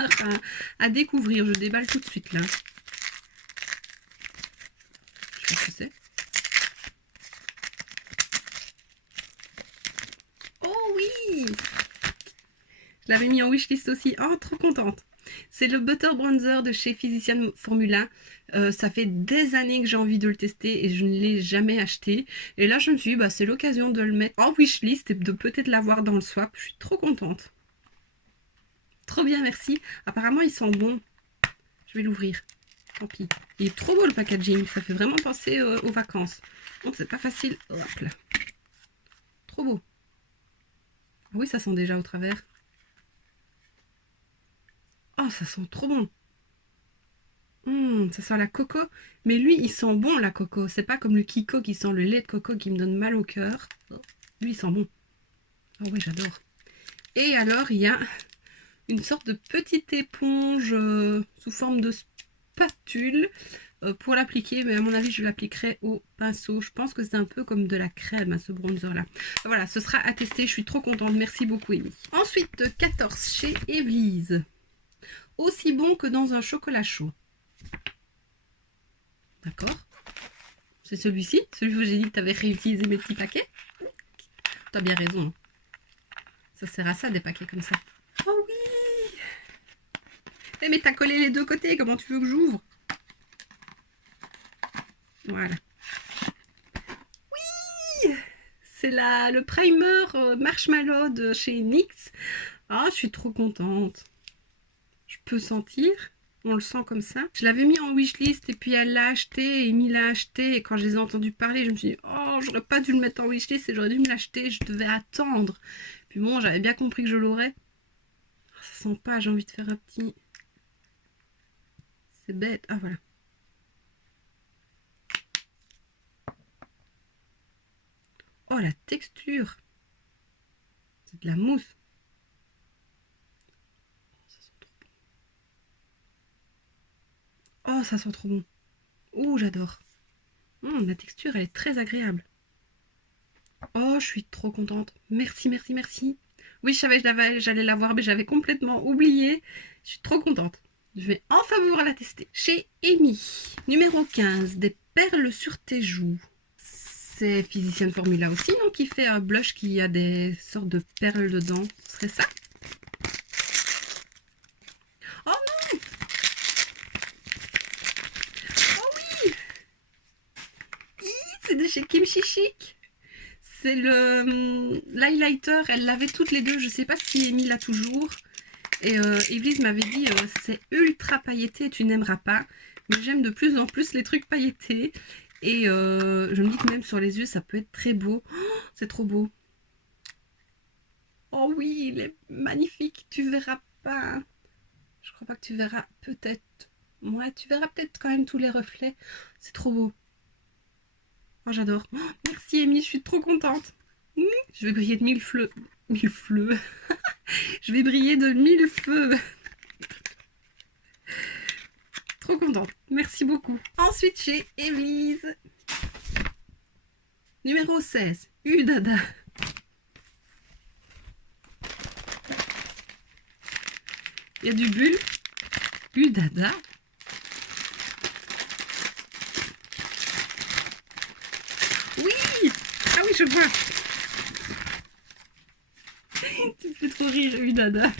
à découvrir. Je déballe tout de suite là. Je sais pas ce que c'est. Oh oui! Je l'avais mis en wishlist aussi. Oh, trop contente. C'est le Butter Bronzer de chez Physician Formula. Ça fait des années que j'ai envie de le tester et je ne l'ai jamais acheté. Et là, je me suis dit, bah, c'est l'occasion de le mettre en wishlist et de peut-être l'avoir dans le swap. Je suis trop contente. Trop bien, merci. Apparemment, il sent bon. Je vais l'ouvrir. Tant pis. Il est trop beau le packaging. Ça fait vraiment penser aux vacances. Donc, c'est pas facile. Hop là. Trop beau. Ah oui, ça sent déjà au travers. Oh, ça sent trop bon. Ça sent la coco. Mais lui, il sent bon la coco. C'est pas comme le Kiko qui sent le lait de coco qui me donne mal au cœur. Lui, il sent bon. Oh oui, j'adore. Et alors, il y a une sorte de petite éponge sous forme de spatule pour l'appliquer. Mais à mon avis, je l'appliquerai au pinceau. Je pense que c'est un peu comme de la crème à ce bronzer-là. Voilà, ce sera à tester. Je suis trop contente. Merci beaucoup, Amy. Ensuite, 14 chez Evely's. Aussi bon que dans un chocolat chaud. D'accord. C'est celui-ci, celui où j'ai dit que tu avais réutilisé mes petits paquets. Tu as bien raison. Ça sert à ça, des paquets comme ça. Oh oui! Eh mais t'as collé les deux côtés, comment tu veux que j'ouvre? Voilà. Oui! C'est le primer marshmallow de chez NYX. Ah, je suis trop contente. Je peux sentir. On le sent comme ça. Je l'avais mis en wishlist et puis elle l'a acheté et Amy l'a acheté. Et quand je les ai entendus parler, je me suis dit, oh, j'aurais pas dû le mettre en wishlist et j'aurais dû me l'acheter. Je devais attendre. Puis bon, j'avais bien compris que je l'aurais. Oh, ça sent pas, j'ai envie de faire un petit... C'est bête. Ah, voilà. Oh, la texture. C'est de la mousse. Oh, ça sent trop bon. Oh, j'adore. La texture, elle est très agréable. Oh, je suis trop contente. Merci, merci, merci. Oui, je savais que j'allais la voir, mais j'avais complètement oublié. Je suis trop contente. Je vais enfin pouvoir la tester. Chez Amy, numéro 15, des perles sur tes joues. C'est Physician Formula aussi, non? Qui fait un blush qui a des sortes de perles dedans. Ce serait ça? Oh non! Oh oui! C'est de chez Kimchi Chic. C'est l'highlighter, elle l'avait toutes les deux. Je sais pas si Amy l'a toujours. Et Evely's m'avait dit c'est ultra pailleté, tu n'aimeras pas. Mais j'aime de plus en plus les trucs pailletés. Et je me dis que même sur les yeux, ça peut être très beau. Oh, c'est trop beau. Oh oui, il est magnifique. Tu verras pas. Je crois pas que tu verras. Peut-être. Ouais, tu verras peut-être quand même tous les reflets. C'est trop beau. Oh, j'adore. Oh, merci Amy, je suis trop contente. Je vais briller de mille feux. Mille feux. Je vais briller de mille feux. Trop contente. Merci beaucoup. Ensuite, chez Evely's. Numéro 16. Udada. Il y a du bulle. Udada. Oui! Ah oui, je vois. Tu me fais trop rire, Udada.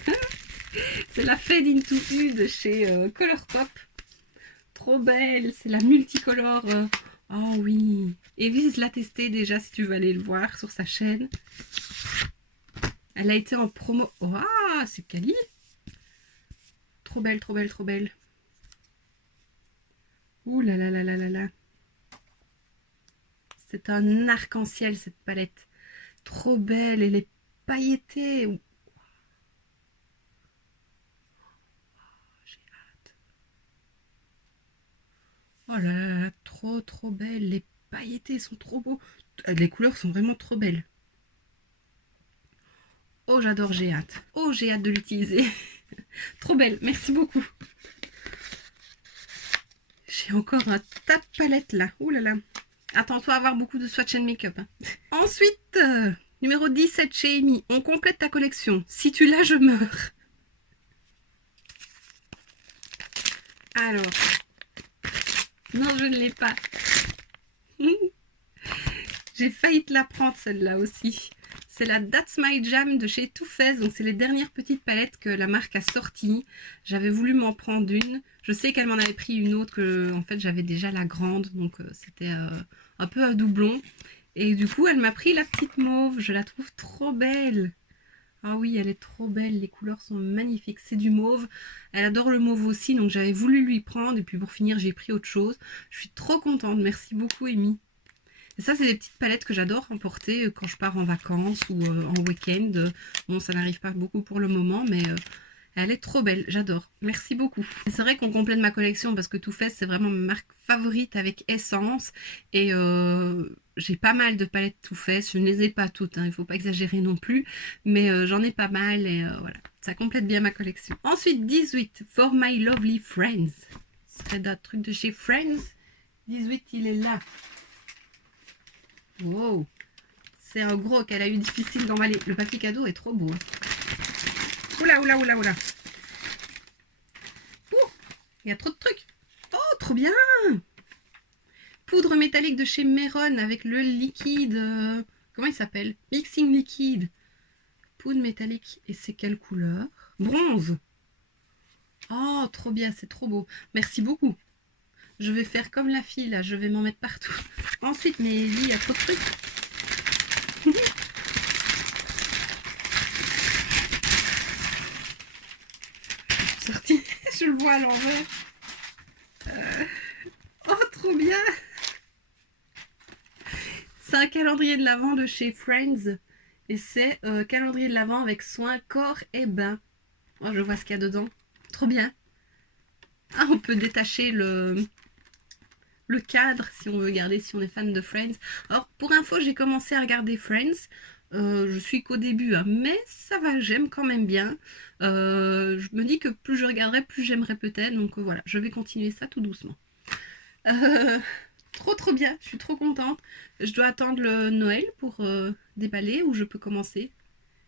C'est la Fade into Ude chez Colourpop. Trop belle. C'est la multicolore. Oh oui. Evely's l'a testé déjà si tu veux aller le voir sur sa chaîne. Elle a été en promo. Oh, c'est quali. Trop belle, trop belle, trop belle. Ouh là là là là là là. C'est un arc-en-ciel cette palette. Trop belle, elle est pailletée. J'ai hâte. Oh là là là, trop trop belle. Les pailletés sont trop beaux. Les couleurs sont vraiment trop belles. Oh j'adore, j'ai hâte. Oh j'ai hâte de l'utiliser. Trop belle, merci beaucoup. J'ai encore un tas de palettes là. Ouh là là. Attends-toi à avoir beaucoup de swatch and make-up. Hein. Ensuite, numéro 17 chez Amy. On complète ta collection. Si tu l'as, je meurs. Alors. Non, je ne l'ai pas. J'ai failli te la prendre celle-là aussi. C'est la That's My Jam de chez Too Faced. Donc c'est les dernières petites palettes que la marque a sorties. J'avais voulu m'en prendre une. Je sais qu'elle m'en avait pris une autre que en fait j'avais déjà la grande. Donc c'était un peu un doublon. Et du coup elle m'a pris la petite mauve. Je la trouve trop belle. Ah oui, elle est trop belle. Les couleurs sont magnifiques. C'est du mauve. Elle adore le mauve aussi. Donc j'avais voulu lui prendre. Et puis pour finir j'ai pris autre chose. Je suis trop contente. Merci beaucoup Amy. Et ça, c'est des petites palettes que j'adore emporter quand je pars en vacances ou en week-end. Bon, ça n'arrive pas beaucoup pour le moment, mais elle est trop belle. J'adore. Merci beaucoup. C'est vrai qu'on complète ma collection parce que Too Faced, c'est vraiment ma marque favorite avec Essence. Et j'ai pas mal de palettes Too Faced. Je ne les ai pas toutes, hein, il ne faut pas exagérer non plus. Mais j'en ai pas mal et voilà. Ça complète bien ma collection. Ensuite, 18, For My Lovely Friends. Ce serait d'un truc de chez Friends. 18, il est là. Wow, c'est un gros qu'elle a eu difficile d'emballer. Le papier cadeau est trop beau. Hein. Oula, oula, oula, oula. Ouh, il y a trop de trucs. Oh, trop bien. Poudre métallique de chez Meron avec le liquide. Comment il s'appelle? Mixing liquide. Poudre métallique. Et c'est quelle couleur? Bronze. Oh, trop bien, c'est trop beau. Merci beaucoup. Je vais faire comme la fille là, je vais m'en mettre partout. Ensuite, mais il y a trop de trucs. Sorti, je le vois à l'envers. Oh, trop bien. C'est un calendrier de l'Avent de chez Friends. Et c'est calendrier de l'Avent avec soin, corps et bain. Oh, je vois ce qu'il y a dedans. Trop bien. Ah, on peut détacher le cadre si on veut garder, si on est fan de Friends. Alors pour info, j'ai commencé à regarder Friends. Je suis qu'au début, hein, mais ça va, j'aime quand même bien. Je me dis que plus je regarderai, plus j'aimerais peut-être. Donc voilà, je vais continuer ça tout doucement. Trop bien, je suis trop contente. Je dois attendre le Noël pour déballer ou je peux commencer.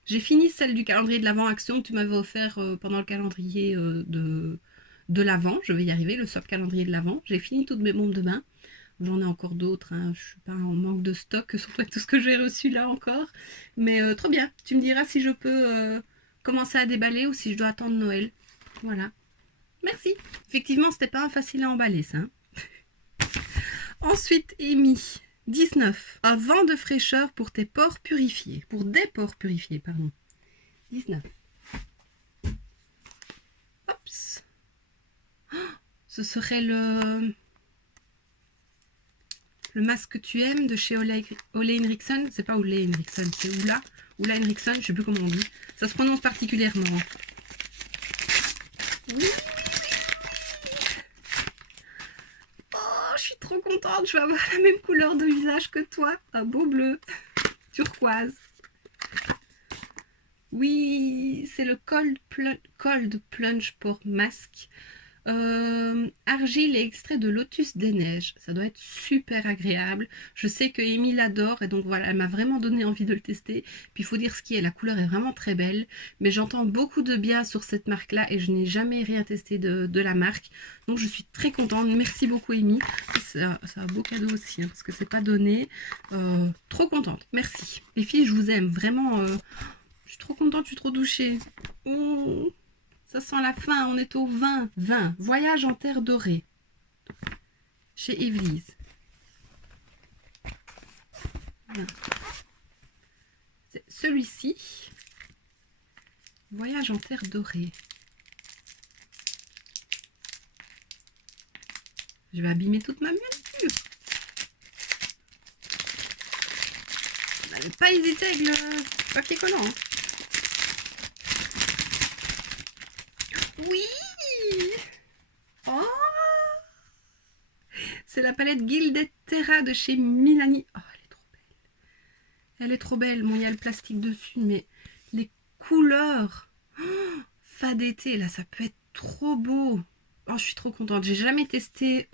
J'ai fini celle du calendrier de l'Avent Action que tu m'avais offert pendant le calendrier de l'Avent. Je vais y arriver, le soft calendrier de l'Avent. J'ai fini toutes mes bombes de bain. J'en ai encore d'autres. Hein. Je suis pas en manque de stock, surtout avec tout ce que j'ai reçu là encore. Mais trop bien. Tu me diras si je peux commencer à déballer ou si je dois attendre Noël. Voilà. Merci. Effectivement, c'était pas facile à emballer ça. Hein. Ensuite, Amy. 19. Un vent de fraîcheur pour tes pores purifiés. Pour des pores purifiés, pardon. 19. Oups. Oh, ce serait le masque que tu aimes de chez Ole Henriksen. C'est pas Ole Henriksen, c'est Ola Henriksen, je sais plus comment on dit. Ça se prononce particulièrement. Oui. Oh, je suis trop contente. Je vais avoir la même couleur de visage que toi. Un beau bleu. Turquoise. Oui, c'est le Cold Plunge pour masque. Argile et extrait de lotus des neiges. Ça doit être super agréable. Je sais que Amy l'adore et donc voilà, elle m'a vraiment donné envie de le tester. Puis il faut dire ce qui est, la couleur est vraiment très belle. Mais j'entends beaucoup de bien sur cette marque-là et je n'ai jamais rien testé de la marque. Donc je suis très contente. Merci beaucoup Amy. C'est un beau cadeau aussi hein, parce que c'est pas donné. Trop contente. Merci. Les filles, je vous aime vraiment. Je suis trop contente, je suis trop douchée. Oh, ça sent la fin, on est au 20. Voyage en terre dorée. Chez Evely's. C'est celui-ci. Voyage en terre dorée. Je vais abîmer toute ma miniature. N'allez pas hésiter avec le papier collant. Hein. Oui. Oh, c'est la palette Gilded Terra de chez Milani. Oh, elle est trop belle. Elle est trop belle. Bon, il y a le plastique dessus, mais les couleurs. Oh, fade été, là, ça peut être trop beau. Oh, je suis trop contente. J'ai jamais testé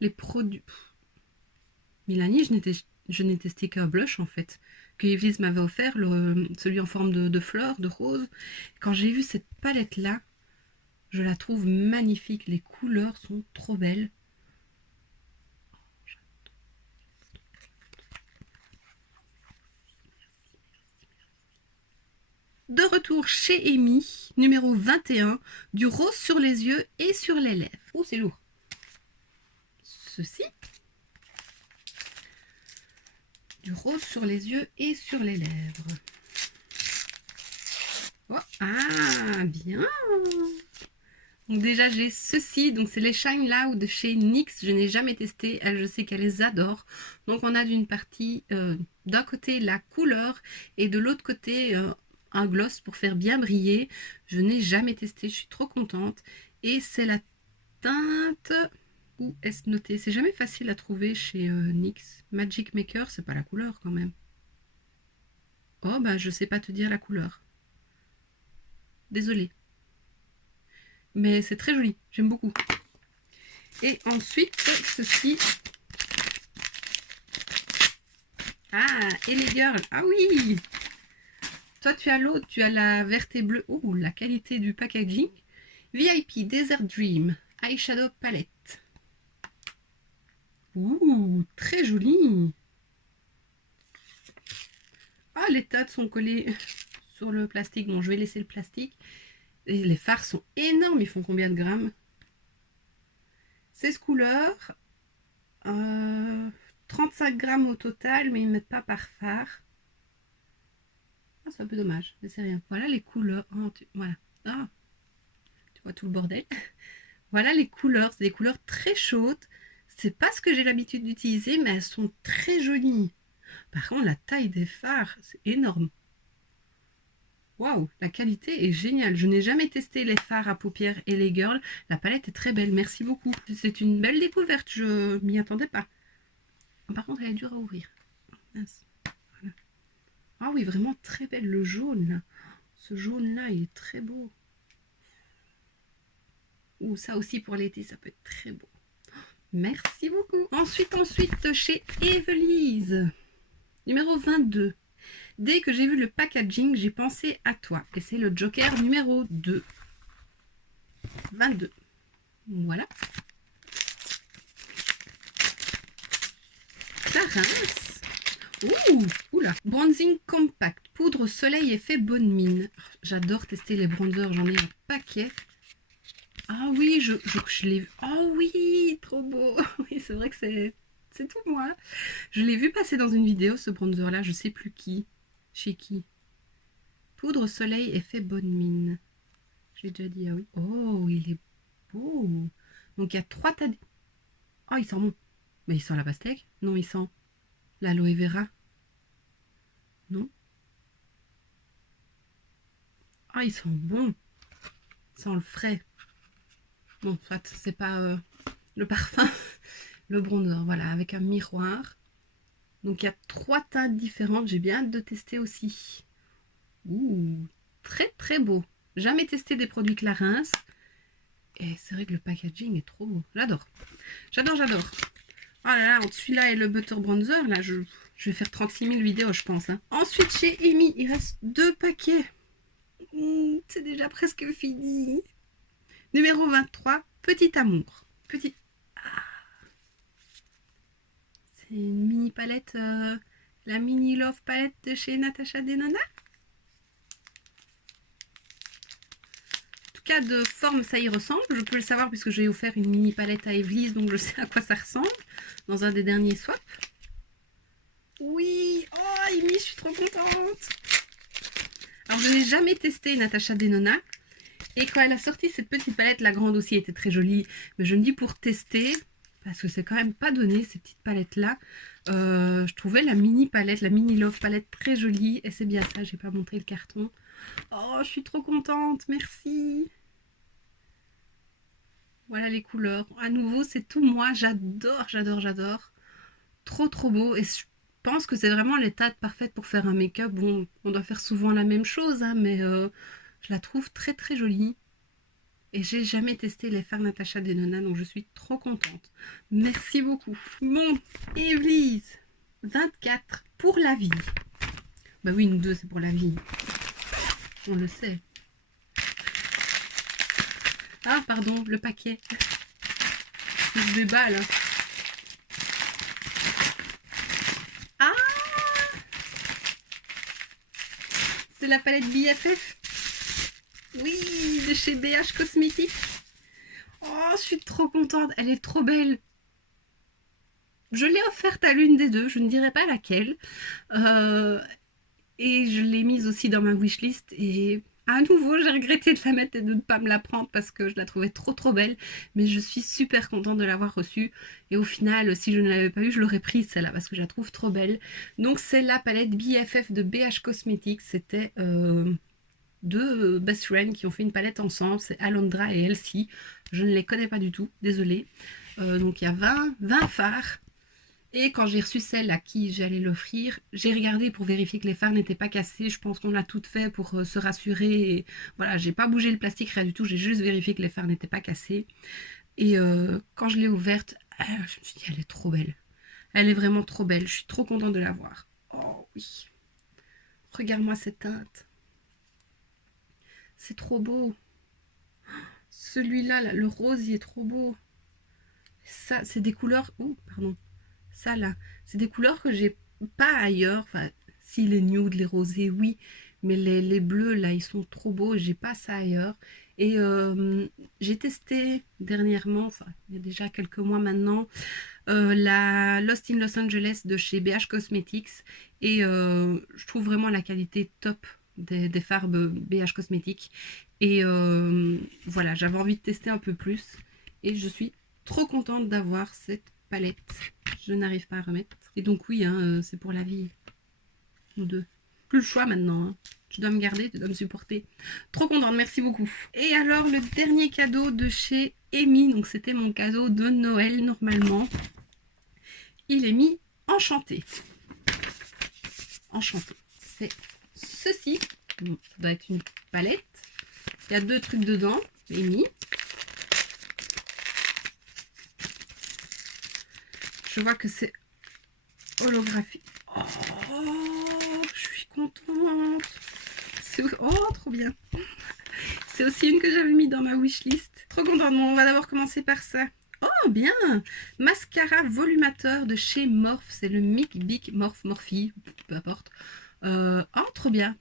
les produits. Milani, je n'ai testé qu'un blush, en fait. Que Yves m'avait offert, celui en forme de fleur, de rose. Quand j'ai vu cette palette-là, je la trouve magnifique. Les couleurs sont trop belles. De retour chez Amy, numéro 21, du rose sur les yeux et sur les lèvres. Oh, c'est lourd. Ceci. Du rose sur les yeux et sur les lèvres. Oh, ah, bien. Donc déjà, j'ai ceci. Donc, c'est les Shine Loud de chez NYX. Je n'ai jamais testé. Elle, je sais qu'elle les adore. Donc, on a d'une partie, d'un côté, la couleur et de l'autre côté, un gloss pour faire bien briller. Je n'ai jamais testé. Je suis trop contente. Et c'est la teinte... Où est-ce noté? C'est jamais facile à trouver chez NYX. Magic Maker, c'est pas la couleur quand même. Oh, bah, je sais pas te dire la couleur. Désolée. Mais c'est très joli. J'aime beaucoup. Et ensuite, ceci. Ah, et les girls. Ah oui. Toi, tu as l'autre. Tu as la verte et bleue. Oh, la qualité du packaging. VIP Desert Dream Eyeshadow Palette. Ouh, très joli. Ah, les têtes sont collées sur le plastique. Bon, je vais laisser le plastique. Et les fards sont énormes. Ils font combien de grammes? 16 couleurs. 35 grammes au total, mais ils ne mettent pas par fard. Ah, c'est un peu dommage, mais c'est rien. Voilà les couleurs. Oh, voilà. Ah, tu vois tout le bordel. Voilà les couleurs. C'est des couleurs très chaudes. C'est pas ce que j'ai l'habitude d'utiliser, mais elles sont très jolies. Par contre, la taille des fards, c'est énorme. Waouh, la qualité est géniale. Je n'ai jamais testé les fards à paupières et les girls. La palette est très belle, merci beaucoup. C'est une belle découverte, je m'y attendais pas. Par contre, elle est dure à ouvrir. Mince. Voilà. Ah oui, vraiment très belle. Le jaune, là. Ce jaune-là, il est très beau. Ou ça aussi pour l'été, ça peut être très beau. Merci beaucoup. Ensuite, chez Evelise, numéro 22. Dès que j'ai vu le packaging, j'ai pensé à toi. Et c'est le Joker numéro 2. 22. Voilà. Clarins. Ouh, oula. Bronzing compact. Poudre soleil effet bonne mine. J'adore tester les bronzers. J'en ai un paquet. Ah oui, je l'ai vu. Oh oui, trop beau. Oui, c'est vrai que c'est tout moi. Je l'ai vu passer dans une vidéo, ce bronzer-là. Je sais plus qui. Chez qui. Poudre soleil effet bonne mine. J'ai déjà dit, ah oui. Oh, il est beau. Donc, il y a 3 tas de... Oh, il sent bon. Mais il sent la pastèque? Non, il sent l'aloe vera. Non. Ah, il sent bon. Il sent le frais. Bon, soit c'est pas le parfum. Le bronzer, voilà, avec un miroir. Donc, il y a 3 teintes différentes. J'ai bien hâte de tester aussi. Ouh, très très beau. Jamais testé des produits Clarins. Et c'est vrai que le packaging est trop beau. J'adore. J'adore, j'adore. Oh là là, entre celui-là et le Butter Bronzer, là, je vais faire 36 000 vidéos, je pense. Hein. Ensuite, chez Amy, il reste 2 paquets. C'est déjà presque fini. Numéro 23, Petit Amour. Petit... Ah. C'est une mini palette, la Mini Love palette de chez Natasha Denona. Cas de forme, ça y ressemble. Je peux le savoir puisque j'ai offert une mini palette à Evelise, donc je sais à quoi ça ressemble dans un des derniers swaps. Oui, oh Amy, je suis trop contente. Alors je n'ai jamais testé Natasha Denona Et quand elle a sorti cette petite palette, la grande aussi était très jolie. Mais je me dis pour tester, parce que c'est quand même pas donné ces petites palettes-là, je trouvais la mini palette, la mini Love palette très jolie. Et c'est bien ça, j'ai pas montré le carton. Oh, je suis trop contente, merci. Voilà les couleurs. À nouveau, c'est tout moi. J'adore, j'adore, j'adore. Trop, trop beau. Et je pense que c'est vraiment l'étape parfaite pour faire un make-up. Bon, on doit faire souvent la même chose, hein, mais je la trouve très, très jolie. Et j'ai jamais testé les fards Natasha Denona, donc je suis trop contente. Merci beaucoup. Bon, Evely's 24 pour la vie. Bah oui, nous deux, c'est pour la vie. On le sait. Ah, pardon, le paquet. Je me déballe. Ah, c'est la palette BFF. Oui, de chez BH Cosmetics. Oh, je suis trop contente. Elle est trop belle. Je l'ai offerte à l'une des deux. Je ne dirai pas laquelle. Et je l'ai mise aussi dans ma wishlist. Et à nouveau, j'ai regretté de la mettre et de ne pas me la prendre parce que je la trouvais trop trop belle. Mais je suis super contente de l'avoir reçue. Et au final, si je ne l'avais pas eu, je l'aurais prise celle-là parce que je la trouve trop belle. Donc c'est la palette BFF de BH Cosmetics. C'était deux best friends qui ont fait une palette ensemble. C'est Alondra et Elsie. Je ne les connais pas du tout, désolée. Donc il y a 20 fards. Et quand j'ai reçu celle à qui j'allais l'offrir, j'ai regardé pour vérifier que les fards n'étaient pas cassés. Je pense qu'on l'a toutes fait pour se rassurer. Et voilà, j'ai pas bougé le plastique, rien du tout. J'ai juste vérifié que les fards n'étaient pas cassés. Et quand je l'ai ouverte, je me suis dit, elle est trop belle. Elle est vraiment trop belle. Je suis trop contente de la voir. Oh oui. Regarde-moi cette teinte. C'est trop beau. Celui-là, là, le rose, il est trop beau. Ça, c'est des couleurs... Oh, pardon. Ça, là, c'est des couleurs que j'ai pas ailleurs. Enfin, si les nudes, les rosés, oui. Mais les bleus, là, ils sont trop beaux. J'ai pas ça ailleurs. Et j'ai testé dernièrement, enfin, il y a déjà quelques mois maintenant, la Lost in Los Angeles de chez BH Cosmetics. Et je trouve vraiment la qualité top des farbes BH Cosmetics. Et voilà, j'avais envie de tester un peu plus. Et je suis trop contente d'avoir cette palette. Je n'arrive pas à remettre. Et donc oui, hein, c'est pour la vie. Nous deux. Plus le choix maintenant. Hein. Tu dois me garder, tu dois me supporter. Trop contente, merci beaucoup. Et alors le dernier cadeau de chez Amy. Donc c'était mon cadeau de Noël normalement. Il est mis enchanté. Enchanté. C'est ceci. Bon, ça doit être une palette. Il y a deux trucs dedans. Amy. Je vois que c'est holographique. Oh, je suis contente. Oh, trop bien. C'est aussi une que j'avais mis dans ma wishlist. Trop contente. Bon, on va d'abord commencer par ça. Oh, bien. Mascara volumateur de chez Morphe. C'est le Mic Bic Morphe Morphe, peu importe. Oh, trop bien.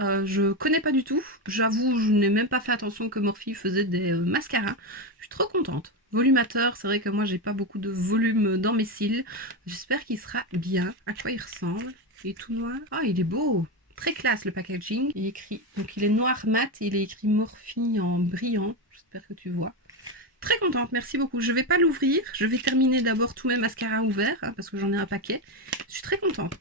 Je connais pas du tout. J'avoue, je n'ai même pas fait attention que Morphe faisait des mascaras. Je suis trop contente. Volumateur, c'est vrai que moi j'ai pas beaucoup de volume dans mes cils. J'espère qu'il sera bien. À quoi il ressemble? Il est tout noir. Ah, il est beau. Très classe le packaging. Il est écrit, donc il est noir mat. Il est écrit Morphe en brillant. J'espère que tu vois. Très contente, merci beaucoup. Je vais pas l'ouvrir. Je vais terminer d'abord tous mes mascaras ouverts hein, parce que j'en ai un paquet. Je suis très contente.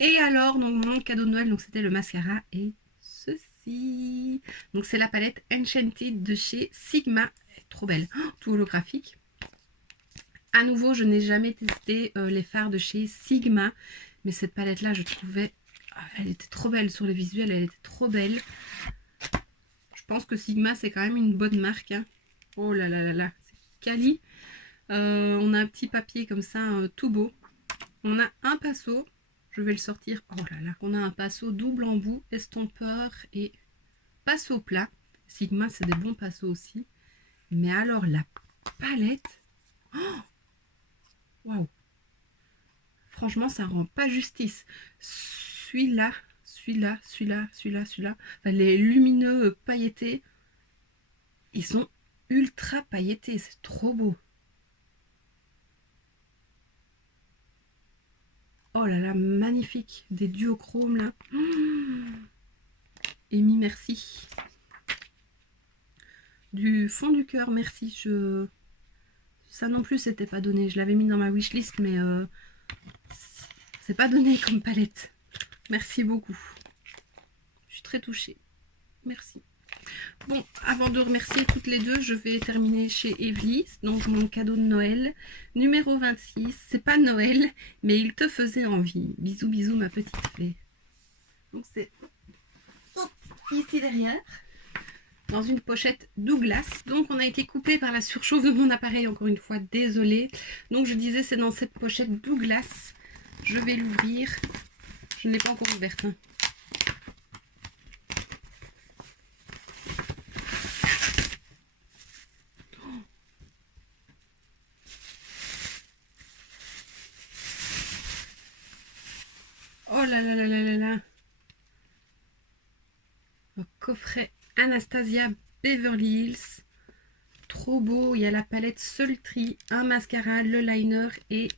Et alors, donc, mon cadeau de Noël, donc c'était le mascara et ceci. Donc c'est la palette Enchanted de chez Sigma. Elle est trop belle, oh, tout holographique. À nouveau, je n'ai jamais testé les fards de chez Sigma, mais cette palette-là, je trouvais, elle était trop belle sur le visuel, elle était trop belle. Je pense que Sigma, c'est quand même une bonne marque. Hein. Oh là là là là, c'est quali. On a un petit papier comme ça, tout beau. On a un pinceau. Je vais le sortir. Oh là là. On a un pinceau double embout, estompeur et pinceau plat. Sigma, c'est des bons pinceaux aussi. Mais alors, la palette. Waouh! Wow. Franchement, ça rend pas justice. Celui-là, celui-là, celui-là, celui-là, celui-là. Enfin, les lumineux pailletés, ils sont ultra pailletés. C'est trop beau. Oh là là, magnifique. Des duochromes là. Amy, merci. du fond du cœur, merci. Ça non plus, c'était pas donné. Je l'avais mis dans ma wishlist, mais c'est pas donné comme palette. Merci beaucoup. Je suis très touchée. Merci. Bon, avant de remercier toutes les deux, je vais terminer chez Evely's, donc mon cadeau de Noël, numéro 26. C'est pas Noël, mais il te faisait envie. Bisous, bisous, ma petite fée. Donc c'est ici derrière, dans une pochette Douglas. Donc on a été coupé par la surchauffe de mon appareil, encore une fois, désolée. Donc je disais, c'est dans cette pochette Douglas. Je vais l'ouvrir. Je ne l'ai pas encore ouverte, hein. Oh là là là là là là. Un coffret Anastasia Beverly Hills. Trop beau. Il y a la palette Sultry, un mascara, le liner et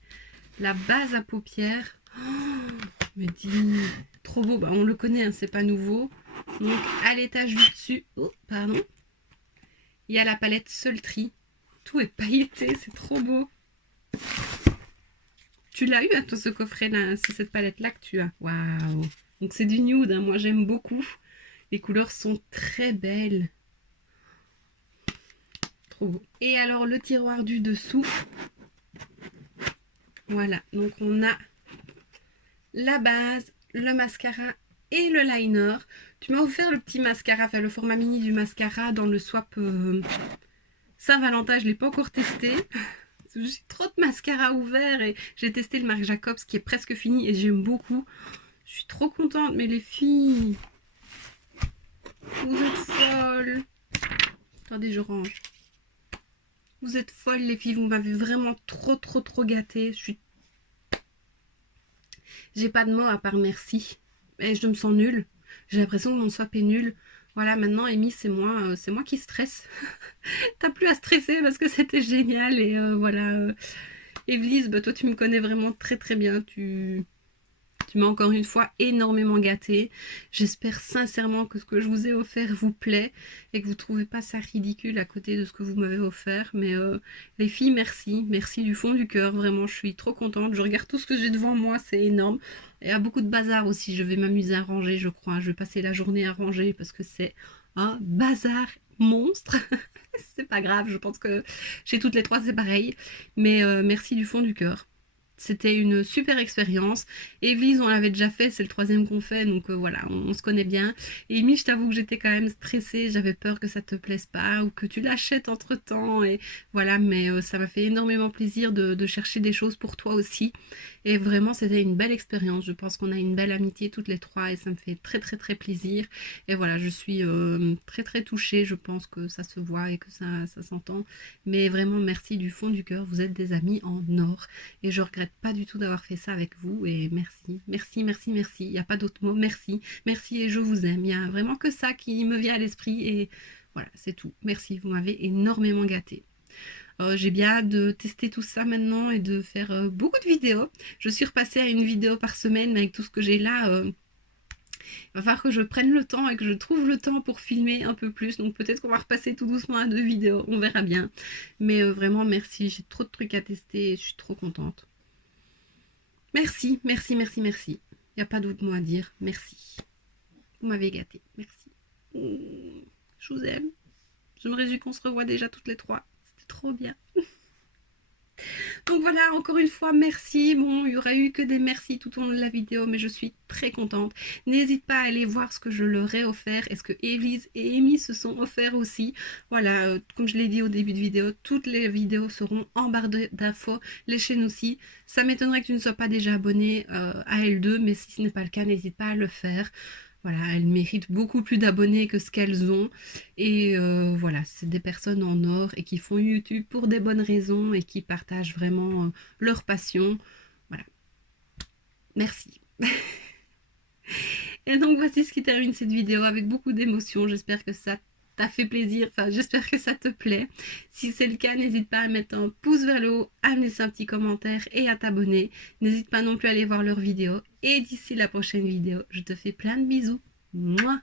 la base à paupières. Oh, me dis, trop beau. Bah, on le connaît, hein, c'est pas nouveau. Donc à l'étage du dessus, oh, pardon, il y a la palette Sultry. Tout est pailleté, c'est trop beau. Tu l'as eu, hein, toi, ce coffret-là, c'est cette palette-là que tu as. Waouh. Donc c'est du nude, hein, moi j'aime beaucoup. Les couleurs sont très belles. Trop beau. Et alors le tiroir du dessous. Voilà, donc on a la base, le mascara et le liner. Tu m'as offert le petit mascara, enfin le format mini du mascara dans le swap Saint-Valentin. Je ne l'ai pas encore testé. J'ai trop de mascara ouvert et j'ai testé le Marc Jacobs qui est presque fini et j'aime beaucoup. Je suis trop contente, mais les filles, vous êtes folles. Attendez, je range. Vous êtes folles, les filles. Vous m'avez vraiment trop gâtée. J'ai pas de mots à part merci. Et je me sens nulle. J'ai l'impression que mon swap est nul. Voilà, maintenant, Amy, c'est moi qui stresse. T'as plus à stresser parce que c'était génial. Et voilà. Evely's, bah, toi, tu me connais vraiment très bien. Tu m'as encore une fois énormément gâtée. J'espère sincèrement que ce que je vous ai offert vous plaît et que vous ne trouvez pas ça ridicule à côté de ce que vous m'avez offert. Mais les filles, merci. Merci du fond du cœur. Vraiment, je suis trop contente. Je regarde tout ce que j'ai devant moi, c'est énorme. Il y a beaucoup de bazar aussi. Je vais m'amuser à ranger, je crois. Je vais passer la journée à ranger parce que c'est un bazar monstre. C'est pas grave, je pense que chez toutes les trois c'est pareil. Mais merci du fond du cœur. C'était une super expérience. Evely's, on l'avait déjà fait, c'est le troisième qu'on fait, donc voilà, on se connaît bien. Et Amy, je t'avoue que j'étais quand même stressée, j'avais peur que ça te plaise pas ou que tu l'achètes entre temps. Et voilà, mais ça m'a fait énormément plaisir de chercher des choses pour toi aussi. Et vraiment, c'était une belle expérience. Je pense qu'on a une belle amitié toutes les trois et ça me fait très plaisir. Et voilà, je suis très touchée. Je pense que ça se voit et que ça s'entend. Mais vraiment, merci du fond du cœur. Vous êtes des amis en or. Et je regrette pas du tout d'avoir fait ça avec vous. Et merci. Il n'y a pas d'autre mot. Merci et je vous aime. Il n'y a vraiment que ça qui me vient à l'esprit. Et voilà, c'est tout. Merci, vous m'avez énormément gâtée. J'ai bien hâte de tester tout ça maintenant et de faire beaucoup de vidéos. Je suis repassée à une vidéo par semaine, mais avec tout ce que j'ai là, il va falloir que je prenne le temps et que je trouve le temps pour filmer un peu plus. Donc peut-être qu'on va repasser tout doucement à 2 vidéos, on verra bien. Mais vraiment merci, j'ai trop de trucs à tester et je suis trop contente. Merci. Il n'y a pas d'autre mot à dire. Merci. Vous m'avez gâtée. Merci. Je vous aime. Je me réjouis qu'on se revoie déjà toutes les trois. C'était trop bien. Donc voilà, encore une fois, merci. Bon, il n'y aura eu que des merci tout au long de la vidéo, mais je suis très contente. N'hésite pas à aller voir ce que je leur ai offert. Est-ce que Evely's et Amy se sont offerts aussi? Voilà, comme je l'ai dit au début de vidéo, toutes les vidéos seront en barre d'infos, les chaînes aussi. Ça m'étonnerait que tu ne sois pas déjà abonné à L2, mais si ce n'est pas le cas, n'hésite pas à le faire. Voilà, elles méritent beaucoup plus d'abonnés que ce qu'elles ont. Et voilà, c'est des personnes en or et qui font YouTube pour des bonnes raisons et qui partagent vraiment leur passion. Voilà. Merci. Et donc voici ce qui termine cette vidéo avec beaucoup d'émotion. J'espère que ça t'a fait plaisir. Enfin, j'espère que ça te plaît. Si c'est le cas, n'hésite pas à mettre un pouce vers le haut, à me laisser un petit commentaire et à t'abonner. N'hésite pas non plus à aller voir leurs vidéos. Et d'ici la prochaine vidéo, je te fais plein de bisous. Mouah.